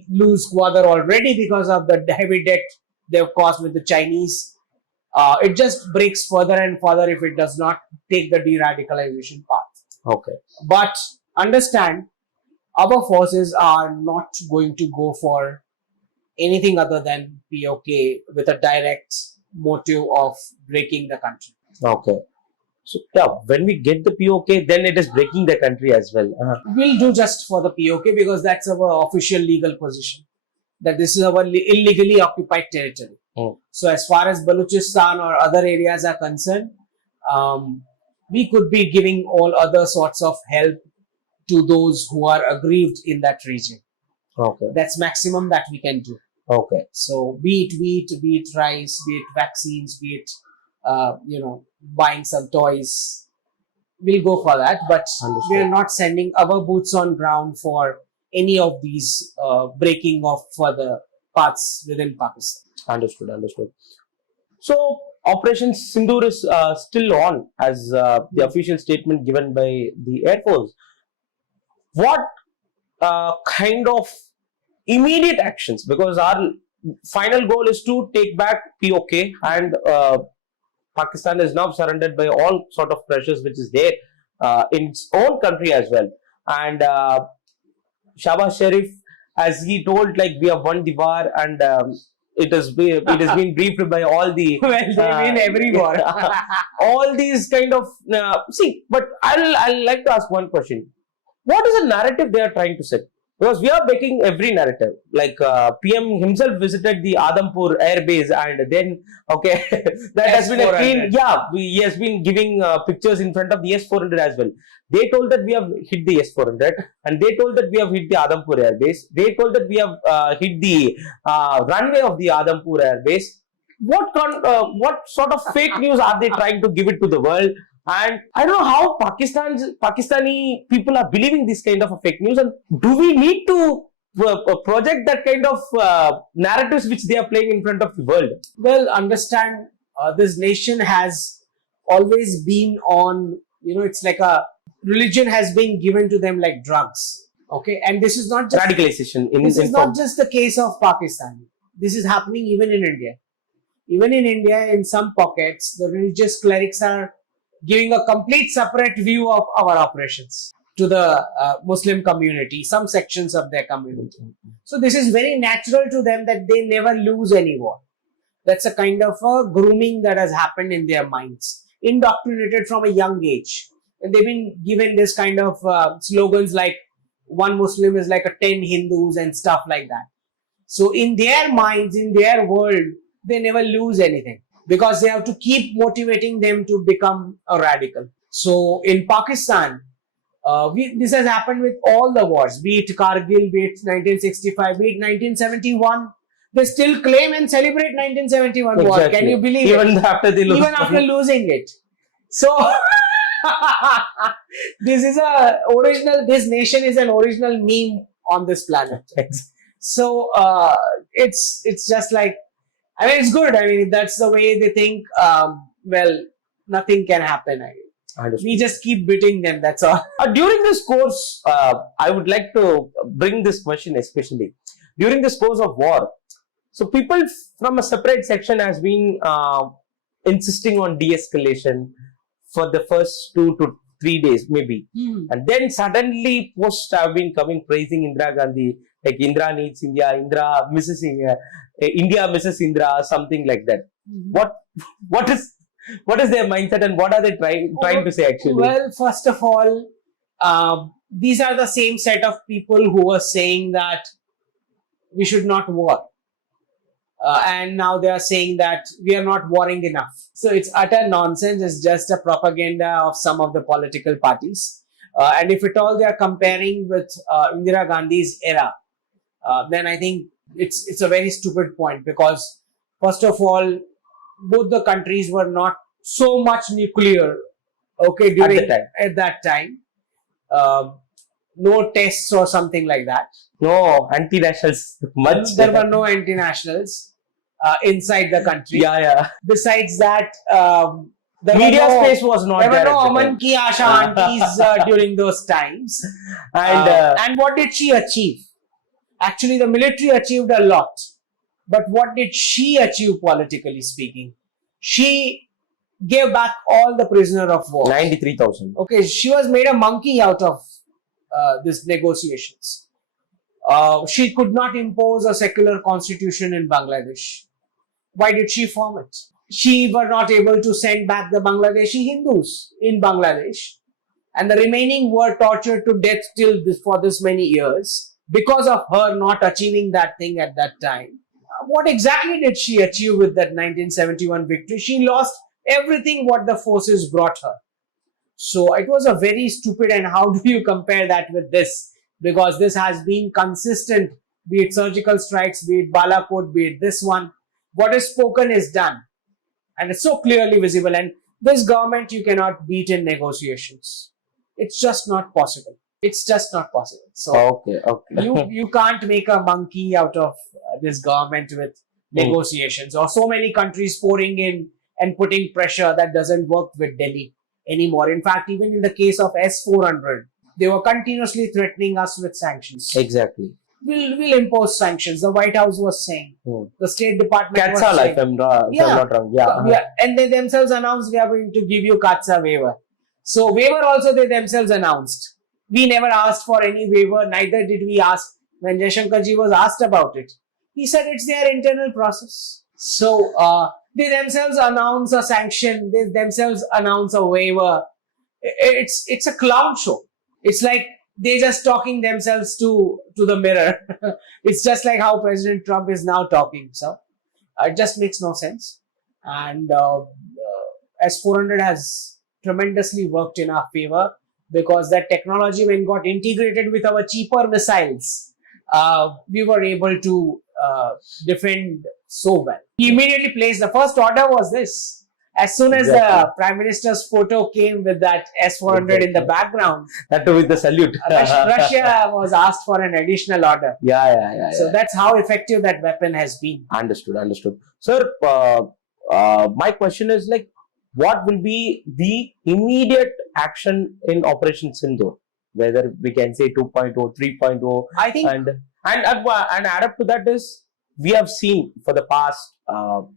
lose Gwadar already because of the heavy debt they've caused with the Chinese. It just breaks further and further if it does not take the de-radicalization path. Okay. But understand, our forces are not going to go for anything other than POK with a direct motive of breaking the country. Okay. So yeah, when we get the POK, then it is breaking the country as well. We'll do just for the POK because that's our official legal position, that this is our illegally occupied territory. Oh. So as far as Balochistan or other areas are concerned, we could be giving all other sorts of help to those who are aggrieved in that region. Okay. That's maximum that we can do. Okay. So be it wheat, be it rice, be it vaccines, be it buying some toys, we'll go for that. But Understood. we are not sending our boots on ground for any of these breaking of further paths within Pakistan. Understood. So Operation Sindoor is still on as the official statement given by the Air Force. What kind of immediate actions? Because our final goal is to take back POK, and Pakistan is now surrounded by all sort of pressures which is there in its own country as well. And Shahbaz Sharif, as he told, like, we have won the war, and it has been briefed by all the Well, they win every war. all these kind of but I'll like to ask one question. What is the narrative they are trying to set? Because we are making every narrative. Like PM himself visited the Adampur air base, and then that has been a clean. Yeah, he has been giving pictures in front of the S-400 as well. They told that we have hit the S-400, and they told that we have hit the Adampur air base. They told that we have hit the runway of the Adampur air base. What sort of fake news are they trying to give it to the world? And I don't know how Pakistani people are believing this kind of a fake news. And do we need to project that kind of narratives which they are playing in front of the world? Well, understand, this nation has always been on, it's like a religion has been given to them like drugs. Okay. And this is not just Radicalization. This is not just the case of Pakistan. This is happening even in India. Even in India, in some pockets, the religious clerics are giving a complete separate view of our operations to the Muslim community, some sections of their community. So this is very natural to them that they never lose any war. That's a kind of a grooming that has happened in their minds, indoctrinated from a young age. And they've been given this kind of slogans like one Muslim is like a 10 Hindus and stuff like that. So in their minds, in their world, they never lose anything because they have to keep motivating them to become a radical. So in Pakistan, this has happened with all the wars, be it Kargil, be it 1965, be it 1971. They still claim and celebrate 1971 war. Exactly. Can you believe Even it? after they lose. Even after losing it. So this is a original. This nation is an original meme on this planet. So it's just like, I mean, it's good. I mean, if that's the way they think, well, nothing can happen. We just keep beating them. That's all. During this course, I would like to bring this question especially. During this course of war, so people from a separate section has been insisting on de-escalation for the first 2 to 3 days, maybe. And then suddenly posts have been coming praising Indira Gandhi, like Indira needs India, Indira misses India, India misses Indira, something like that. What is their mindset and what are they trying to say actually? Well, first of all, these are the same set of people who were saying that we should not war. And now they are saying that we are not warring enough. So it's utter nonsense. It's just a propaganda of some of the political parties. And if at all they are comparing with Indira Gandhi's era, then I think it's a very stupid point because, first of all, both the countries were not so much nuclear, okay, during at that time. No tests or something like that. No anti-nationals much. There were no anti-nationals inside the country. Yeah. Besides that, the media space was not there. There were no Aman ki Asha aunties during those times. And what did she achieve? Actually, the military achieved a lot. But what did she achieve politically speaking? She gave back all the prisoner of war. 93,000. Okay, she was made a monkey out of these negotiations. She could not impose a secular constitution in Bangladesh. Why did she form it? She were not able to send back the Bangladeshi Hindus in Bangladesh. And the remaining were tortured to death for this many years because of her not achieving that thing at that time. What exactly did she achieve with that 1971 victory? She lost everything what the forces brought her. So it was a very stupid, and how do you compare that with this? Because this has been consistent, be it surgical strikes, be it Balakot, be it this one. What is spoken is done. And it's so clearly visible. And this government you cannot beat in negotiations. It's just not possible. It's just not possible. So you can't make a monkey out of this government with negotiations, or so many countries pouring in and putting pressure. That doesn't work with Delhi anymore. In fact, even in the case of S-400, they were continuously threatening us with sanctions. Exactly. We'll impose sanctions. The White House was saying. The State Department was saying. If I'm not wrong. Yeah. And they themselves announced we are going to give you Katsa waiver. So waiver also they themselves announced. We never asked for any waiver. Neither did we ask when Jaishankar ji was asked about it. He said it's their internal process. So they themselves announce a sanction. They themselves announce a waiver. It's a clown show. It's like they're just talking themselves to the mirror. It's just like how President Trump is now talking. So it just makes no sense. And S-400 has tremendously worked in our favor because that technology, when got integrated with our cheaper missiles, we were able to defend so well. He immediately placed, the first order was this. As soon as the Prime Minister's photo came with that S-400 in the background, that too with the salute. Russia was asked for an additional order. Yeah. So that's how effective that weapon has been. Understood. Sir, my question is like, what will be the immediate action in Operation Sindoor? Whether we can say 2.0, 3.0. I think, and add up to that is, we have seen for the past 4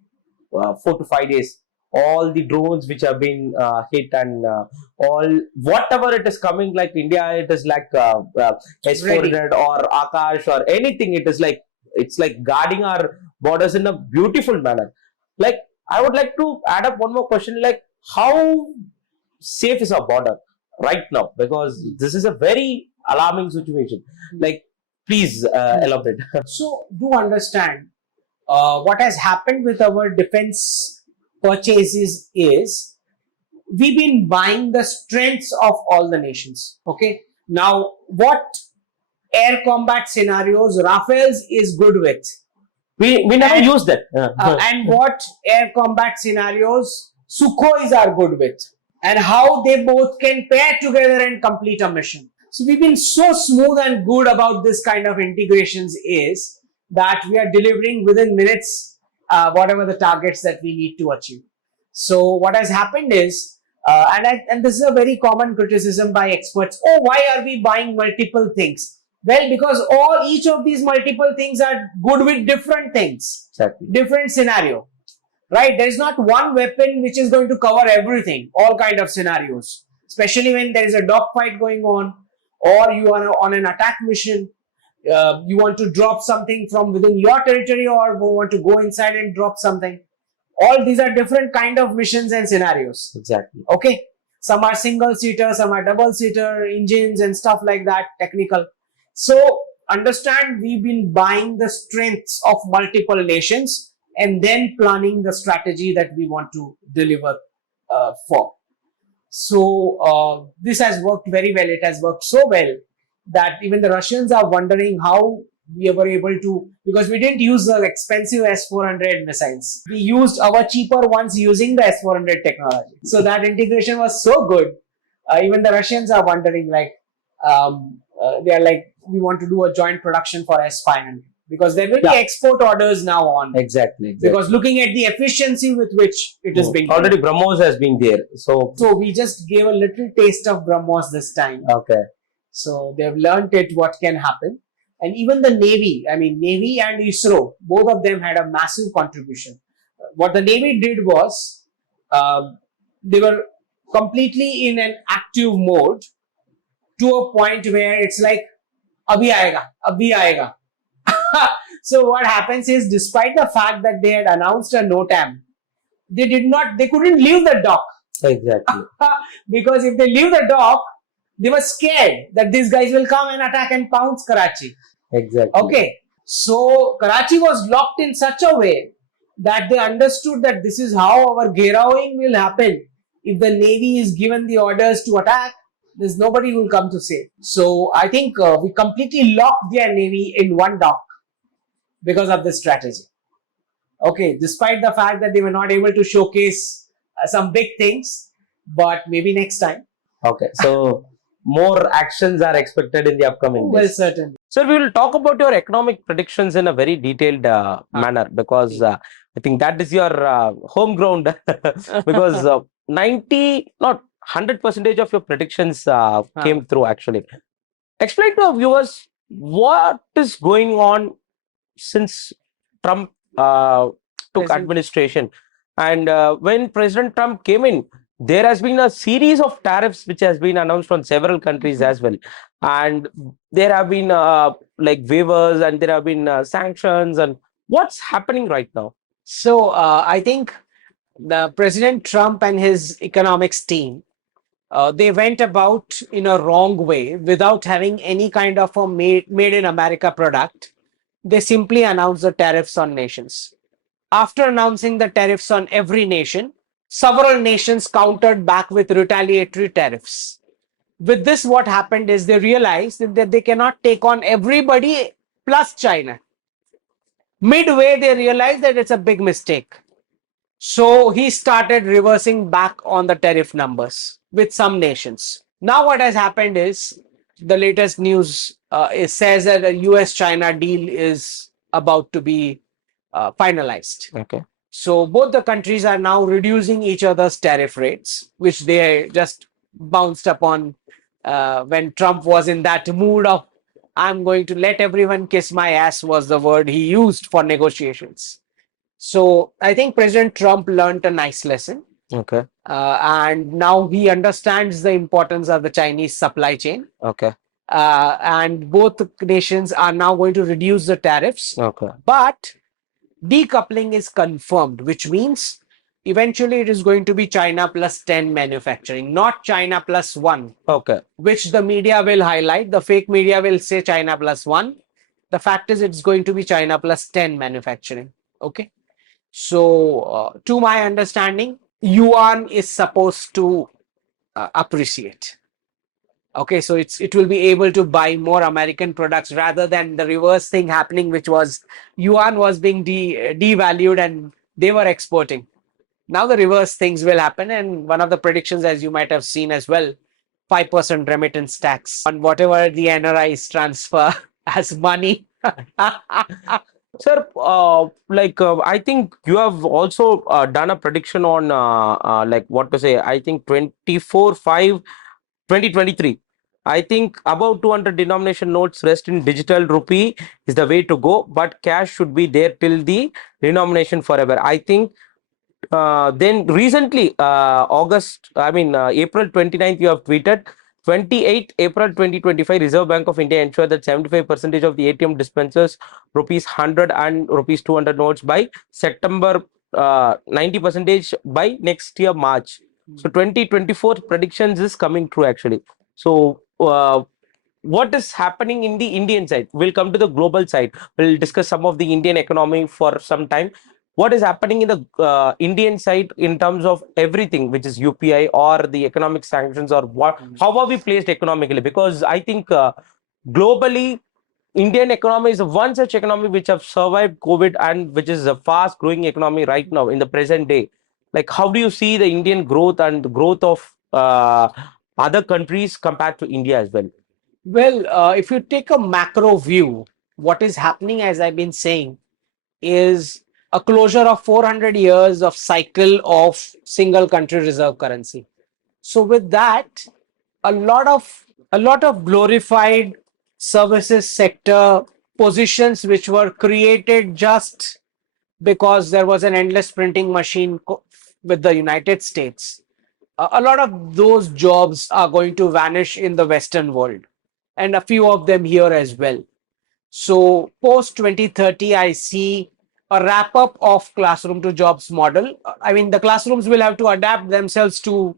to 5 days, all the drones which have been hit, and all whatever it is coming, like India, it is like S-400 or Akash or anything. It is like, it's like guarding our borders in a beautiful manner. Like, I would like to add up one more question, like how safe is our border right now? Because this is a very alarming situation. Like, Please elaborate. So do understand what has happened with our defense purchases is we've been buying the strengths of all the nations. Okay. Now, what air combat scenarios Rafales is good with, We never And- use that. and what air combat scenarios Sukhois are good with, and how they both can pair together and complete a mission. So we've been so smooth and good about this kind of integrations is that we are delivering within minutes whatever the targets that we need to achieve. So what has happened is, and this is a very common criticism by experts. Oh, why are we buying multiple things? Well, because each of these multiple things are good with different things, Exactly. different scenario, right? There is not one weapon which is going to cover everything, all kind of scenarios. Especially when there is a dogfight going on, or you are on an attack mission. You want to drop something from within your territory, or you want to go inside and drop something. All these are different kind of missions and scenarios. Exactly. Okay, some are single seater, some are double seater engines and stuff like that, technical. So understand, we've been buying the strengths of multiple nations and then planning the strategy that we want to deliver for. So this has worked very well. It has worked so well that even the Russians are wondering how we were able to, because we didn't use the expensive S-400 missiles. We used our cheaper ones using the S-400 technology. So that integration was so good. Even the Russians are wondering, like, they are like, we want to do a joint production for S-500, because there will be export orders now on. Exactly. Because looking at the efficiency with which it is being already done. BrahMos has been there. So we just gave a little taste of BrahMos this time. Okay. So they've learned it, what can happen. And even the Navy, Navy and ISRO, both of them had a massive contribution. What the Navy did was, they were completely in an active mode to a point where it's like, abhi aayega. So what happens is, despite the fact that they had announced a NOTAM, they couldn't leave the dock. Exactly. Because if they leave the dock, they were scared that these guys will come and attack and pounce Karachi. Exactly. Okay. So Karachi was locked in such a way that they understood that this is how our gherawing will happen. If the Navy is given the orders to attack, there's nobody who will come to save. So I think we completely locked their Navy in one dock because of this strategy. Okay, despite the fact that they were not able to showcase some big things, but maybe next time. Okay, so more actions are expected in the upcoming days. Well, certainly. Sir, we will talk about your economic predictions in a very detailed manner, because I think that is your home ground. Because 100% of your predictions came through actually. Explain to our viewers what is going on since Trump took administration, and when President Trump came in, there has been a series of tariffs which has been announced on several countries as well, and there have been like waivers, and there have been sanctions, and what's happening right now? So I think the President Trump and his economics team, they went about in a wrong way without having any kind of a made in America product. They simply announced the tariffs on nations. After announcing the tariffs on every nation, several nations countered back with retaliatory tariffs. With this, what happened is they realized that they cannot take on everybody plus China. Midway, they realized that it's a big mistake. So he started reversing back on the tariff numbers with some nations. Now what has happened is, the latest news says that a US-China deal is about to be finalized. Okay. So both the countries are now reducing each other's tariff rates, which they just bounced upon when Trump was in that mood of, I'm going to let everyone kiss my ass, was the word he used for negotiations. So I think President Trump learned a nice lesson. Okay. And now he understands the importance of the Chinese supply chain. Okay. And both nations are now going to reduce the tariffs. Okay. But decoupling is confirmed, which means eventually it is going to be China plus 10 manufacturing, not China plus 1. Okay. Which the media will highlight. The fake media will say China plus 1. The fact is, it's going to be China plus 10 manufacturing. Okay. So, to my understanding, yuan is supposed to appreciate. Okay, so it will be able to buy more American products rather than the reverse thing happening, which was yuan was being devalued and they were exporting. Now the reverse things will happen, and one of the predictions, as you might have seen as well, 5% remittance tax on whatever the NRIs transfer as money. Sir, I think you have also done a prediction on like what to say. I think 24/5 2023. I think about 200 denomination notes rest in digital rupee is the way to go, but cash should be there till the denomination forever. I think then recently, April 29th, you have tweeted 28 April 2025, Reserve Bank of India ensured that 75% of the ATM dispensers rupees 100 and rupees 200 notes by September, 90% by next year, March. So 2024 predictions is coming true actually. So, what is happening in the Indian side? We'll come to the global side. We'll discuss some of the Indian economy for some time. What is happening in the Indian side in terms of everything, which is UPI or the economic sanctions, or what? How are we placed economically? Because I think globally, Indian economy is one such economy which have survived COVID and which is a fast growing economy right now in the present day. Like, how do you see the Indian growth and the growth of other countries compared to India as well? Well, if you take a macro view, what is happening, as I've been saying, is a closure of 400 years of cycle of single country reserve currency. So with that, a lot of glorified services sector positions which were created just because there was an endless printing machine with the United States. A lot of those jobs are going to vanish in the Western world, and a few of them here as well. So post 2030, I see a wrap up of classroom to jobs model. I mean, the classrooms will have to adapt themselves to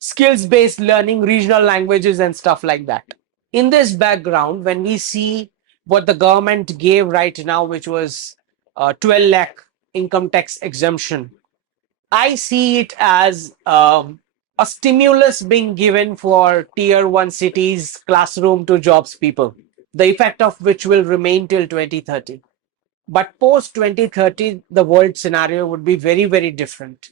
skills based learning, regional languages, and stuff like that. In this background, when we see what the government gave right now, which was 12 lakh income tax exemption, I see it as a stimulus being given for tier one cities, classroom to jobs people, the effect of which will remain till 2030. But post 2030, the world scenario would be very, very different,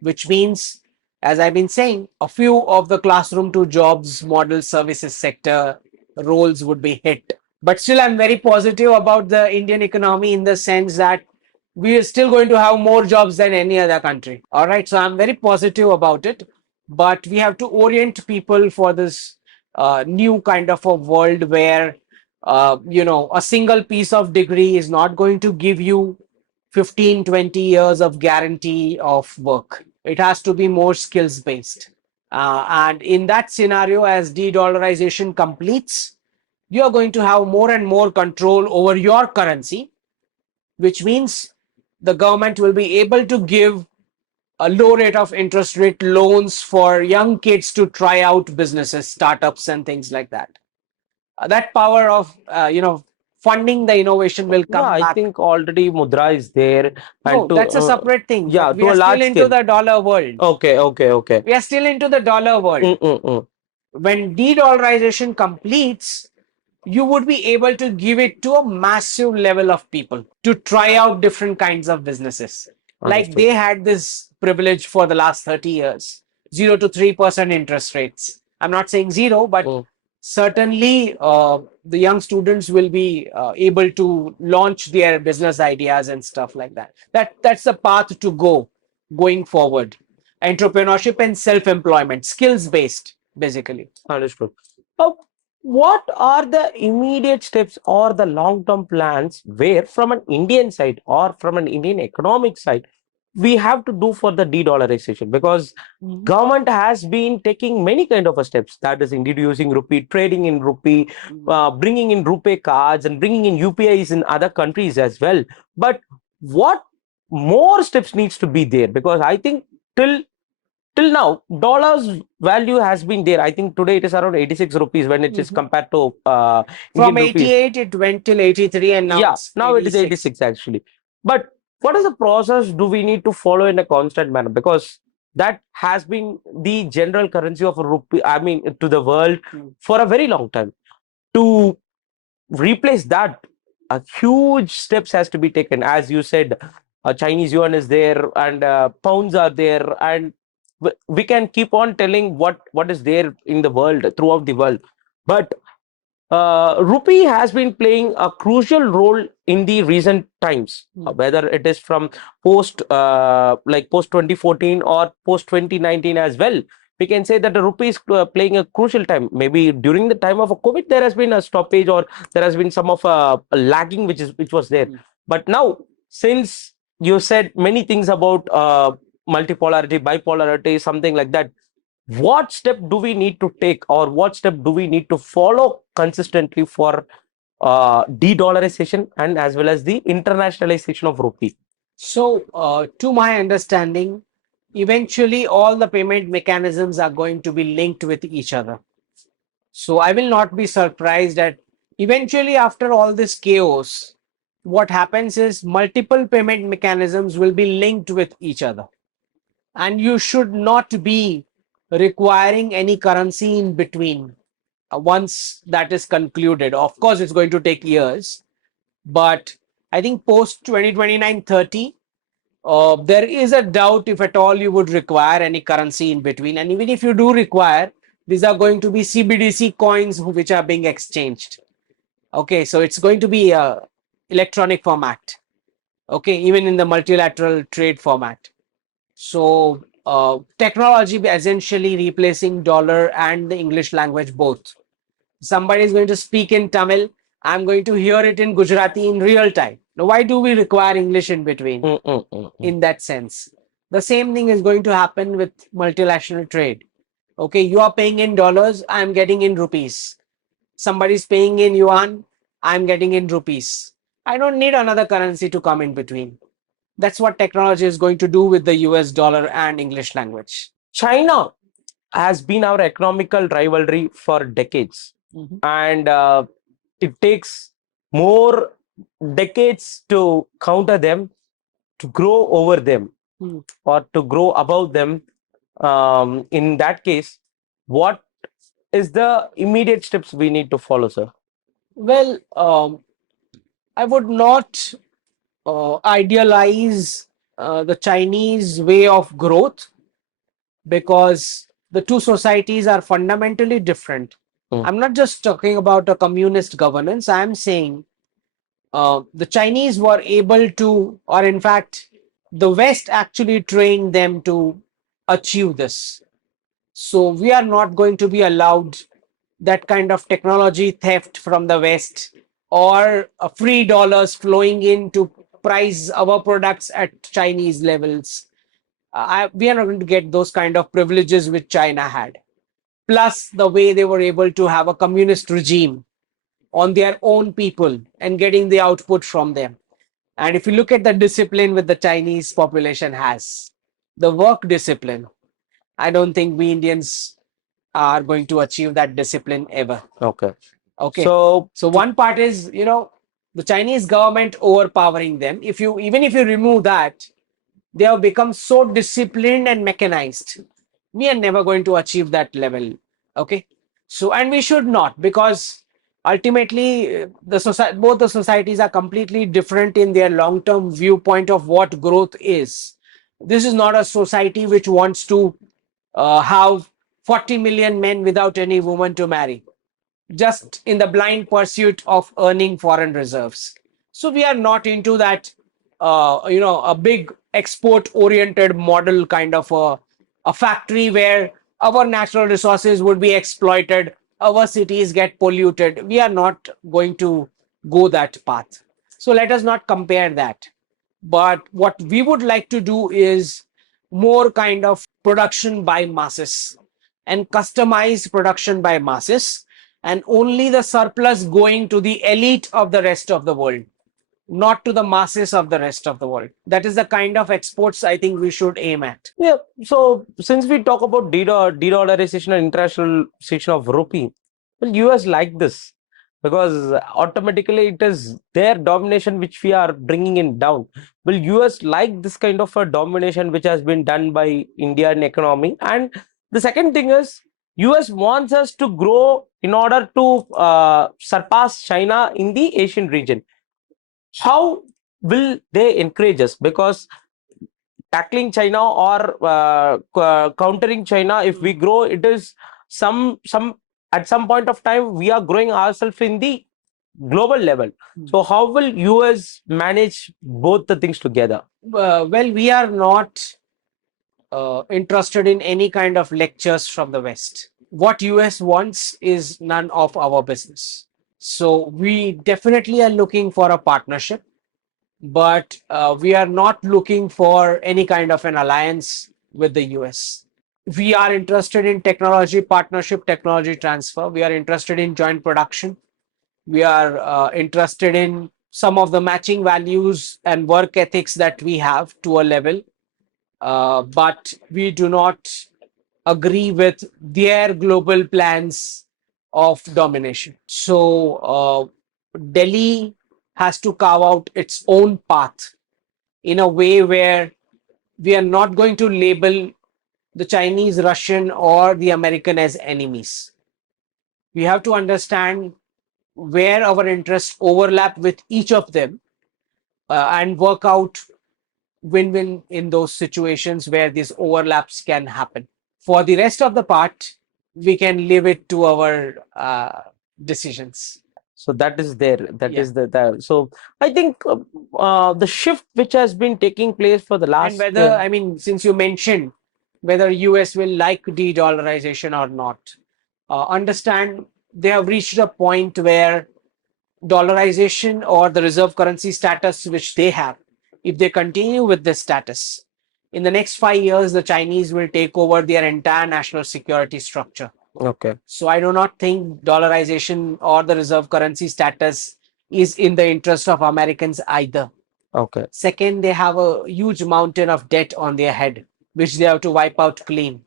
which means, as I've been saying, a few of the classroom to jobs model services sector roles would be hit. But still, I'm very positive about the Indian economy in the sense that we are still going to have more jobs than any other country. All right. So I'm very positive about it. But we have to orient people for this new kind of a world where, a single piece of degree is not going to give you 15, 20 years of guarantee of work. It has to be more skills based. And in that scenario, as de-dollarization completes, you're going to have more and more control over your currency, which means the government will be able to give a low rate of interest rate loans for young kids to try out businesses, startups, and things like that. That power of, funding the innovation will Yeah, come I back. think already Mudra is there, and No, to that's a separate thing. yeah, But we to are a still large into scale. the dollar world. Okay, okay, okay. We are still into the dollar world. Mm-mm-mm. When de-dollarization completes, you would be able to give it to a massive level of people to try out different kinds of businesses. Like Understood. they had this privilege for the last 30 years, 0 to 3% interest rates. I'm not saying zero, but Mm. certainly the young students will be able to launch their business ideas and stuff like that. That's the path to go going forward. Entrepreneurship and self-employment, skills based, basically. Understood. Uh, what are the immediate steps or the long-term plans where, from an Indian side or from an Indian economic side, we have to do for the de-dollarization? Because Mhm. government has been taking many kind of a steps, that is introducing rupee, trading in rupee, bringing in rupee cards and bringing in UPIs in other countries as well. But what more steps needs to be there? Because I think till till now, dollar's value has been there. I think today it is around 86 rupees when it is compared to Indian From rupees. 88, it went till 83, and now Yeah, it's now it is 86. 86 actually. But what is the process do we need to follow in a constant manner? Because that has been the general currency of a rupee, I mean, to the world for a very long time. To replace that, a huge steps has to be taken. As you said, Chinese yuan is there, and pounds are there, and we can keep on telling what is there in the world, throughout the world. But rupee has been playing a crucial role in the recent times, whether it is from post 2014 or post 2019 as well. We can say that the rupee is playing a crucial time. Maybe during the time of a COVID, there has been a stoppage, or there has been some of a lagging which was there. But now, since you said many things about multipolarity, bipolarity, something like that, what step do we need to take, or what step do we need to follow consistently for de-dollarization and as well as the internationalization of rupee? So, to my understanding, eventually all the payment mechanisms are going to be linked with each other. So, I will not be surprised that eventually, after all this chaos, what happens is multiple payment mechanisms will be linked with each other. And you should not be requiring any currency in between once that is concluded. Of course, it's going to take years, but I think post 2029 30, there is a doubt if at all you would require any currency in between. And even if you do require, these are going to be CBDC coins which are being exchanged. Okay, so it's going to be a electronic format. Okay, even in the multilateral trade format. So technology essentially replacing dollar and the English language both. Somebody is going to speak in Tamil, I'm going to hear it in Gujarati in real time. Now, why do we require English in between? In that sense, the same thing is going to happen with multilateral trade. Okay, you are paying in dollars, I'm getting in rupees. Somebody's paying in yuan, I'm getting in rupees. I don't need another currency to come in between. That's what technology is going to do with the US dollar and English language. China has been our economical rivalry for decades, and it takes more decades to counter them, to grow over them, or to grow above them. In that case, what is the immediate steps we need to follow, sir? Well, I would not idealize the Chinese way of growth, because the two societies are fundamentally different. I'm not just talking about a communist governance. I'm saying the Chinese were able to, or in fact, the West actually trained them to achieve this. So we are not going to be allowed that kind of technology theft from the West, or free dollars flowing in to price our products at Chinese levels. We are not going to get those kind of privileges which China had. Plus, the way they were able to have a communist regime on their own people and getting the output from them. And if you look at the discipline which the Chinese population has, the work discipline, I don't think we Indians are going to achieve that discipline ever. Okay. Okay. So So one part is, the Chinese government overpowering them. Even if you remove that, they have become so disciplined and mechanized. We are never going to achieve that level. Okay. So, and we should not, because ultimately both the societies are completely different in their long-term viewpoint of what growth is. This is not a society which wants to have 40 million men without any woman to marry, just in the blind pursuit of earning foreign reserves. So we are not into that, a big export oriented model, kind of a factory where our natural resources would be exploited, our cities get polluted. We are not going to go that path. So let us not compare that. But what we would like to do is more kind of production by masses and customized production by masses, and only the surplus going to the elite of the rest of the world. not to the masses of the rest of the world. That is the kind of exports I think we should aim at. Yeah. So since we talk about de-dollarization and internationalization of rupee, well, US like this because automatically it is their domination which we are bringing in down. Will US like this kind of a domination which has been done by Indian economy? And the second thing is US wants us to grow in order to surpass China in the Asian region. How will they encourage us? Because tackling China or countering China, if we grow, it is some at some point of time we are growing ourselves in the global level. So how will US manage both the things together? Well, we are not interested in any kind of lectures from the West. What US wants is none of our business. So we definitely are looking for a partnership, but we are not looking for any kind of an alliance with the US. We are interested in technology partnership, technology transfer. We are interested in joint production. We are interested in some of the matching values and work ethics that we have to a level, but we do not agree with their global plans of domination. So Delhi has to carve out its own path in a way where we are not going to label the Chinese, Russian, or the American as enemies. We have to understand where our interests overlap with each of them, and work out win-win in those situations where these overlaps can happen. For the rest of the part, we can leave it to our decisions. So that is there. That Yeah. is the so I think the shift which has been taking place for the And last whether, I mean, since you mentioned whether US will like de-dollarization or not, understand they have reached a point where dollarization or the reserve currency status which they have, if they continue with this status, in the next 5 years, the Chinese will take over their entire national security structure. okay. So I do not think dollarization or the reserve currency status is in the interest of Americans either. Okay. Second, they have a huge mountain of debt on their head, which they have to wipe out clean.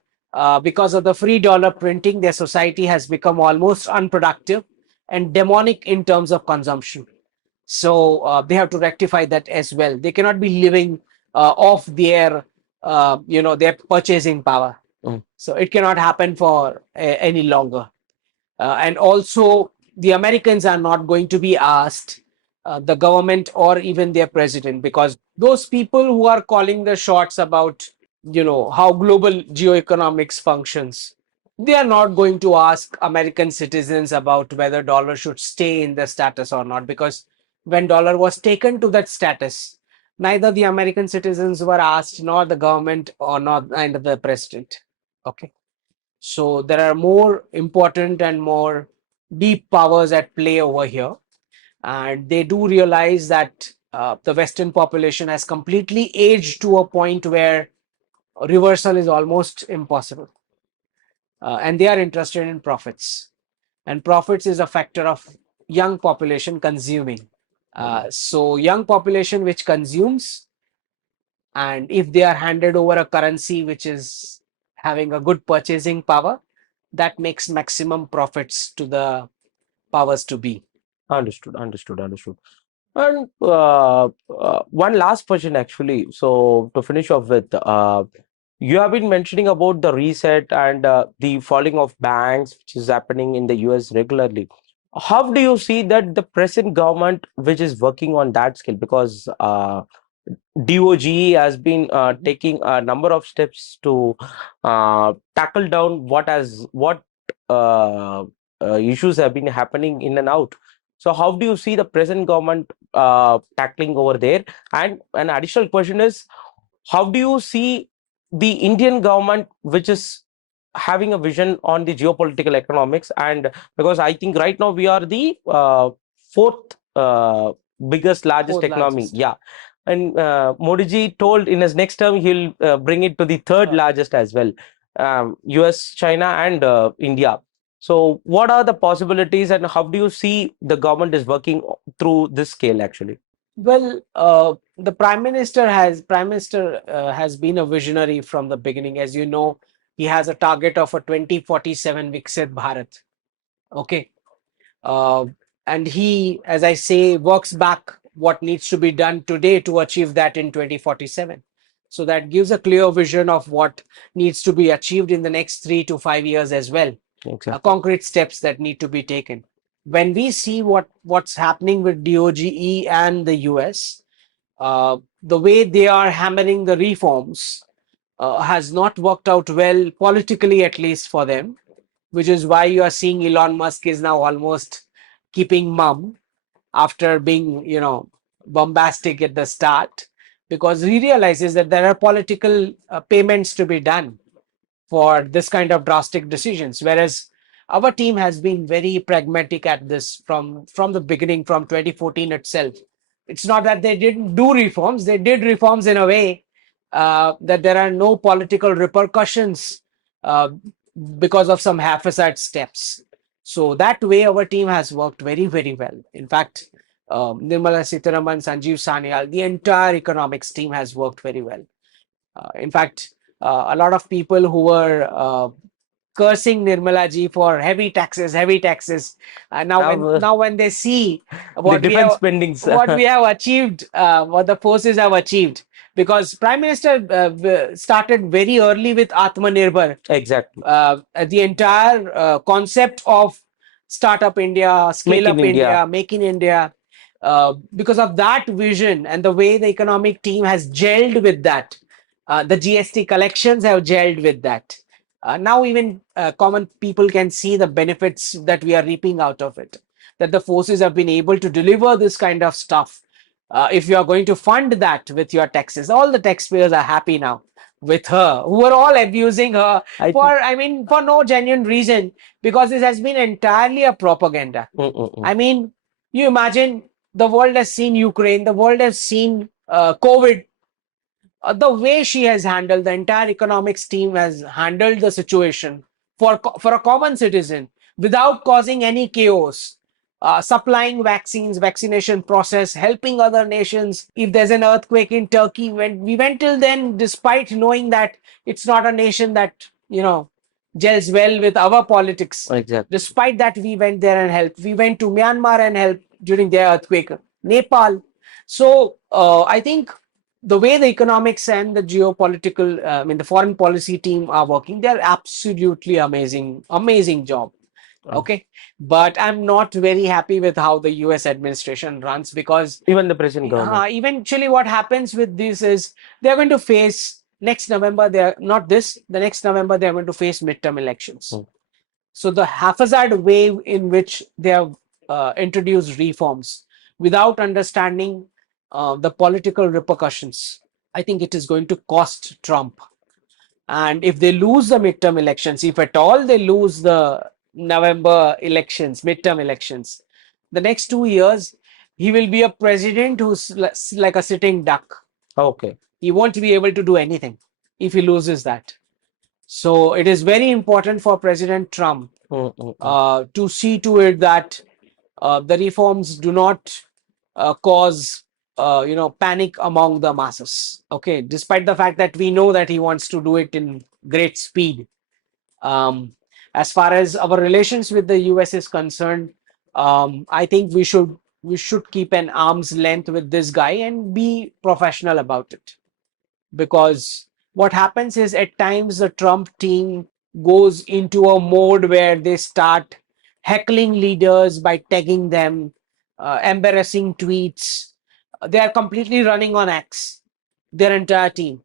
Because of the free dollar printing, their society has become almost unproductive and demonic in terms of consumption. So they have to rectify that as well. They cannot be living off their, their purchasing power. Mm. So it cannot happen for any longer. And also, the Americans are not going to be asked, the government or even their president, because those people who are calling the shots about, how global geoeconomics functions, they are not going to ask American citizens about whether dollar should stay in the status or not, because when dollar was taken to that status, neither the American citizens were asked, nor the government, or not neither the president. Okay. So there are more important and more deep powers at play over here. And they do realize that the Western population has completely aged to a point where reversal is almost impossible. And they are interested in profits. And profits is a factor of young population consuming. So young population which consumes, and if they are handed over a currency which is having a good purchasing power, that makes maximum profits to the powers to be. Understood. Understood. Understood. And one last question, actually. So to finish off with, you have been mentioning about the reset and the falling of banks, which is happening in the US regularly. How do you see that the present government, which is working on that scale, because DOG has been taking a number of steps to tackle down what uh, issues have been happening in and out. So, how do you see the present government tackling over there? And an additional question is, how do you see the Indian government, which is having a vision on the geopolitical economics? And because I think right now we are the fourth biggest, largest Fourth economy. largest. Yeah. And Modi ji told in his next term he'll bring it to the third largest as well, US, China, and India. So, what are the possibilities, and how do you see the government is working through this scale actually? Well, the prime minister has been a visionary from the beginning. As you know, he has a target of a 2047 Viksit Bharat. Okay, uh, and he, as I say, works back what needs to be done today to achieve that in 2047. So that gives a clear vision of what needs to be achieved in the next 3 to 5 years as well. Exactly. Concrete steps that need to be taken. When we see what's happening with DOGE and the US, the way they are hammering the reforms has not worked out well politically, at least for them, which is why you are seeing Elon Musk is now almost keeping mum after being, bombastic at the start, because he realizes that there are political payments to be done for this kind of drastic decisions, whereas our team has been very pragmatic at this from the beginning, from 2014 itself. It's not that they didn't do reforms, they did reforms in a way that there are no political repercussions uh, because of some haphazard steps. So that way our team has worked very, very well. In fact, Nirmala Sitharaman, Sanjeev Sanyal, the entire economics team has worked very well. In fact, a lot of people who were cursing Nirmala ji for heavy taxes. Now, Now when they see the what we defense have spendings. what we have achieved, what the forces have achieved, because Prime Minister started very early with Atmanirbhar, Exactly. the entire concept of startup India, Make scale in up India. India, make in India. Because of that vision and the way the economic team has gelled with that, the GST collections have gelled with that. Now even common people can see the benefits that we are reaping out of it. That the forces have been able to deliver this kind of stuff. If you are going to fund that with your taxes, all the taxpayers are happy now with her, who are all abusing her I for, think. I mean, for no genuine reason, because this has been entirely a propaganda. Mm-mm-mm. I mean, you imagine, the world has seen Ukraine, the world has seen COVID. The way she has handled, the entire economics team has handled the situation for a common citizen without causing any chaos. Supplying vaccines, vaccination process, helping other nations. If there's an earthquake in Turkey, when we went till then, despite knowing that it's not a nation that gels well with our politics, Exactly. despite that we went there and helped. We went to Myanmar and helped during their earthquake, Nepal. So I think the way the economics and the geopolitical, I mean, the foreign policy team are working, they're absolutely amazing, amazing job. Uh, Okay. But I'm not very happy with how the US administration runs, because Even the present government. eventually what happens with this is they're going to face next November, they're not this, the next November, they're going to face midterm elections. Mm. So the haphazard way in which they have introduced reforms without understanding the political repercussions, I think it is going to cost Trump. And if they lose the midterm elections, if at all they lose the November elections, midterm elections, the next 2 years, he will be a president who's like a sitting duck. Okay. He won't be able to do anything if he loses that. So it is very important for President Trump Mm-mm-mm. to see to it that the reforms do not cause panic among the masses. Okay, despite the fact that we know that he wants to do it in great speed. Um, as far as our relations with the US is concerned, I think we should keep an arm's length with this guy and be professional about it, because what happens is at times the Trump team goes into a mode where they start heckling leaders by tagging them, embarrassing tweets. They are completely running on X, their entire team.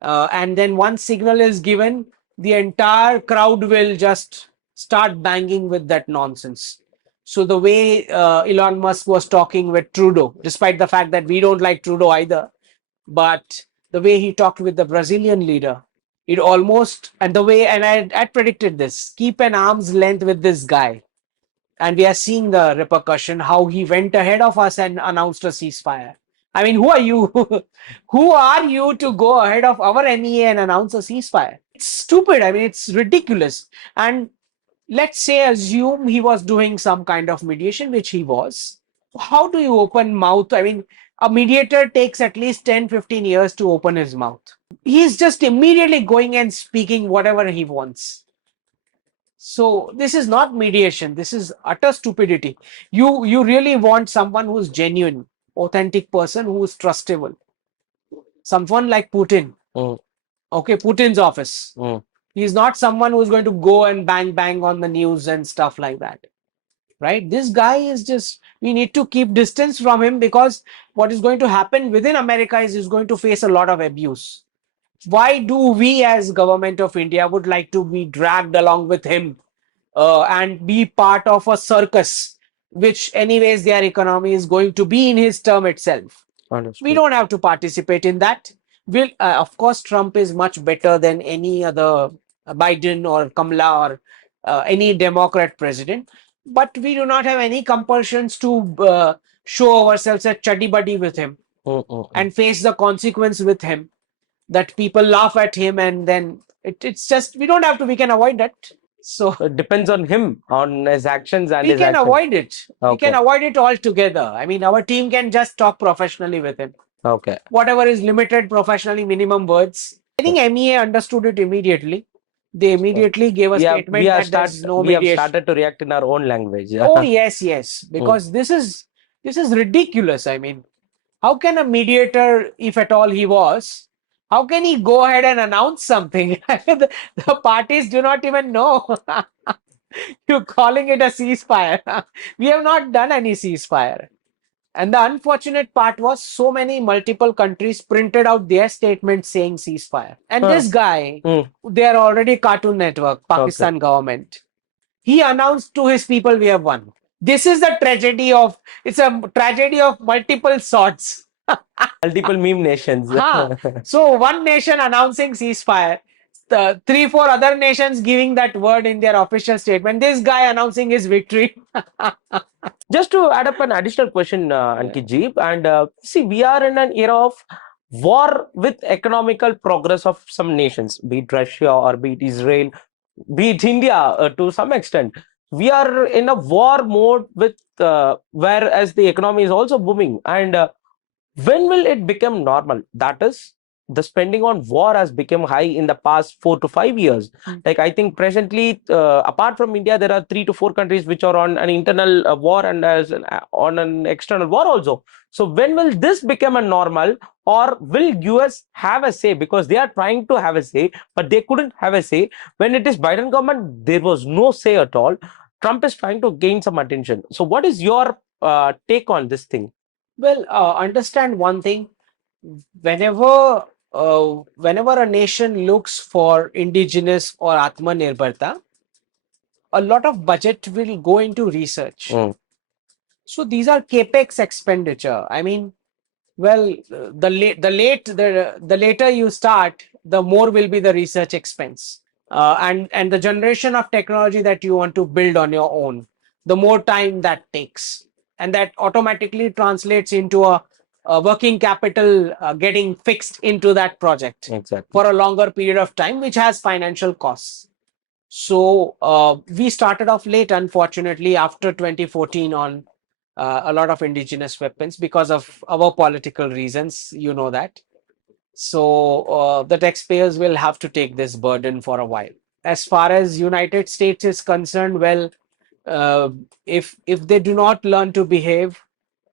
And then once signal is given, the entire crowd will just start banging with that nonsense. So the way Elon Musk was talking with Trudeau, despite the fact that we don't like Trudeau either, but the way he talked with the Brazilian leader, it almost, and the way, and I predicted this, keep an arm's length with this guy. And we are seeing the repercussion, how he went ahead of us and announced a ceasefire. I mean, who are you? Who are you to go ahead of our MEA and announce a ceasefire? It's stupid. I mean, it's ridiculous. And let's say, assume he was doing some kind of mediation, which he was. How do you open mouth? I mean, A mediator takes at least 10-15 years to open his mouth. He's just immediately going and speaking whatever he wants. So this is not mediation. This is utter stupidity. You really want someone who's genuine, authentic person who is trustable. Someone like Putin. Mm, Okay, Putin's office. mm. He's not someone who's going to go and bang on the news and stuff like that. Right? This guy is just, we need to keep distance from him, because what is going to happen within America is he's going to face a lot of abuse. Why do we as government of India would like to be dragged along with him and be part of a circus, which anyways their economy is going to be in his term itself? We Understood. don't have to participate in that. Of course, Trump is much better than any other Biden or Kamala or any Democrat president, but we do not have any compulsions to show ourselves a chuddy buddy with him and face the consequence with him. That people laugh at him, and then it's just, we don't have to. We can avoid that. So So it depends on him, on his actions and we his can actions. avoid it. We can Okay. avoid it altogether. I mean, our team can just talk professionally with him. Okay. Whatever is limited professionally, minimum words. I think MEA understood it immediately. They immediately gave a statement that there's no We have mediation. started to react in our own language. Oh yes, because this is ridiculous. I mean, how can a mediator, if at all he was, how can he go ahead and announce something? The parties do not even know. You're calling it a ceasefire. We have not done any ceasefire. And the unfortunate part was, so many multiple countries printed out their statements saying ceasefire. And this guy, they are already Cartoon Network, Pakistan government. He announced to his people, we have won. This is the tragedy of, it's a tragedy of multiple sorts. Multiple meme nations. So one nation announcing ceasefire, the 3-4 other nations giving that word in their official statement. This guy announcing his victory. Just to add up an additional question, Ankit ji, and see, we are in an era of war with economical progress of some nations, be it Russia or be it Israel, be it India to some extent. We are in a war mode with whereas the economy is also booming. And when will it become normal? That is, the spending on war has become high in the past 4 to 5 years. Like, I think presently, apart from India, there are 3 to 4 countries which are on an internal war and on an external war also. So when will this become a normal, or will US have a say? Because they are trying to have a say, but they couldn't have a say. When it is Biden government, there was no say at all. Trump is trying to gain some attention. So what is your take on this thing? Well, understand one thing. Whenever whenever a nation looks for indigenous or Atmanirbharta, a lot of budget will go into research. So these are capex expenditure. I mean, well, the later you start, the more will be the research expense, and the generation of technology that you want to build on your own, the more time that takes, and that automatically translates into a working capital getting fixed into that project Exactly. for a longer period of time, which has financial costs. So we started off late, unfortunately, after 2014 on a lot of indigenous weapons because of our political reasons, you know that. So the taxpayers will have to take this burden for a while. As far as United States is concerned, well, uh, if they do not learn to behave,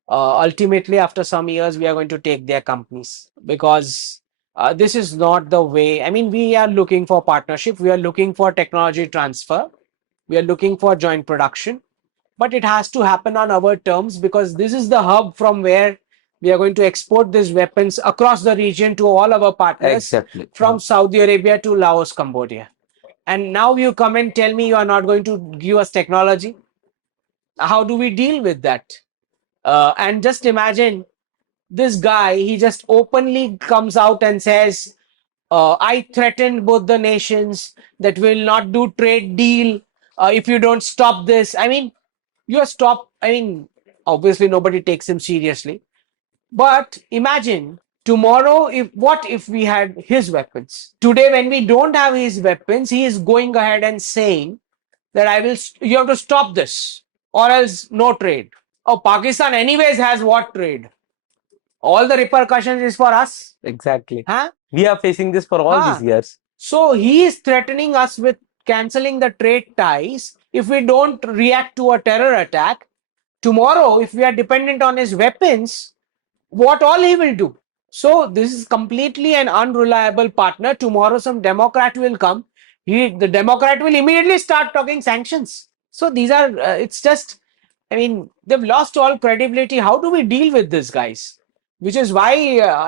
ultimately after some years we are going to take their companies, because this is not the way. I mean, we are looking for partnership, we are looking for technology transfer, we are looking for joint production, but it has to happen on our terms, because this is the hub from where we are going to export these weapons across the region to all our partners. Exactly. From Saudi Arabia to Laos, Cambodia. And now you come and tell me you are not going to give us technology. How do we deal with that? And just imagine, this guy, he just openly comes out and says, I threatened both the nations that will not do trade deal if you don't stop this. I mean, I mean, obviously nobody takes him seriously. But imagine tomorrow, if we had his weapons? Today, when we don't have his weapons, he is going ahead and saying that you have to stop this, or else no trade. Oh, Pakistan anyways has what trade? all the repercussions is for us. Exactly. Huh? We are facing this for all these years. So he is threatening us with cancelling the trade ties if we don't react to a terror attack. Tomorrow, if we are dependent on his weapons, what all he will do. So this is completely an unreliable partner. Tomorrow some Democrat will come. The Democrat will immediately start talking sanctions. So these are, it's just, I mean, they've lost all credibility. How do we deal with this, guys? Which is why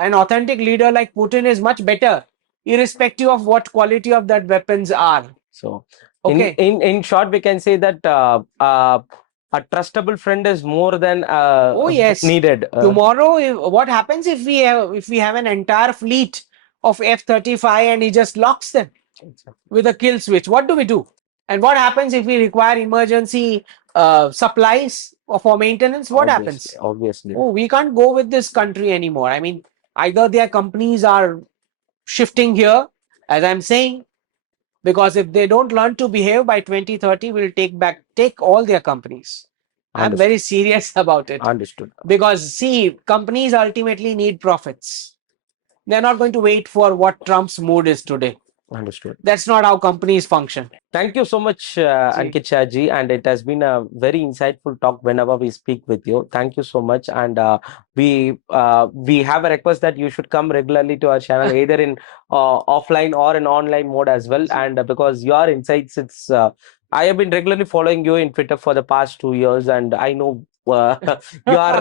an authentic leader like Putin is much better, irrespective of what quality of that weapons are. So Okay. in short, we can say that a trustable friend is more than Oh yes. needed. Tomorrow, what happens if we have an entire fleet of F-35 and he just locks them with a kill switch? What do we do? And what happens if we require emergency supplies for maintenance? What happens? Obviously. Oh, we can't go with this country anymore. I mean, either their companies are shifting here, as I'm saying, because if they don't learn to behave by 2030, we'll take all their companies. I'm Understood. very serious about it. Understood. Because see, companies ultimately need profits. They're not going to wait for what Trump's mood is today. Understood. That's not how companies function. Thank you so much, Ankit Shah ji, and it has been a very insightful talk whenever we speak with you. Thank you so much, and we have a request that you should come regularly to our channel, either in offline or in online mode as well. And because your insights, it's I have been regularly following you in Twitter for the past 2 years, and I know your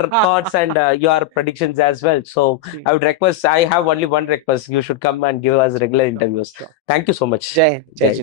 thoughts and your predictions as well. So I would request, I have only one request: you should come and give us regular interviews. Thank you so much. Jai Jai.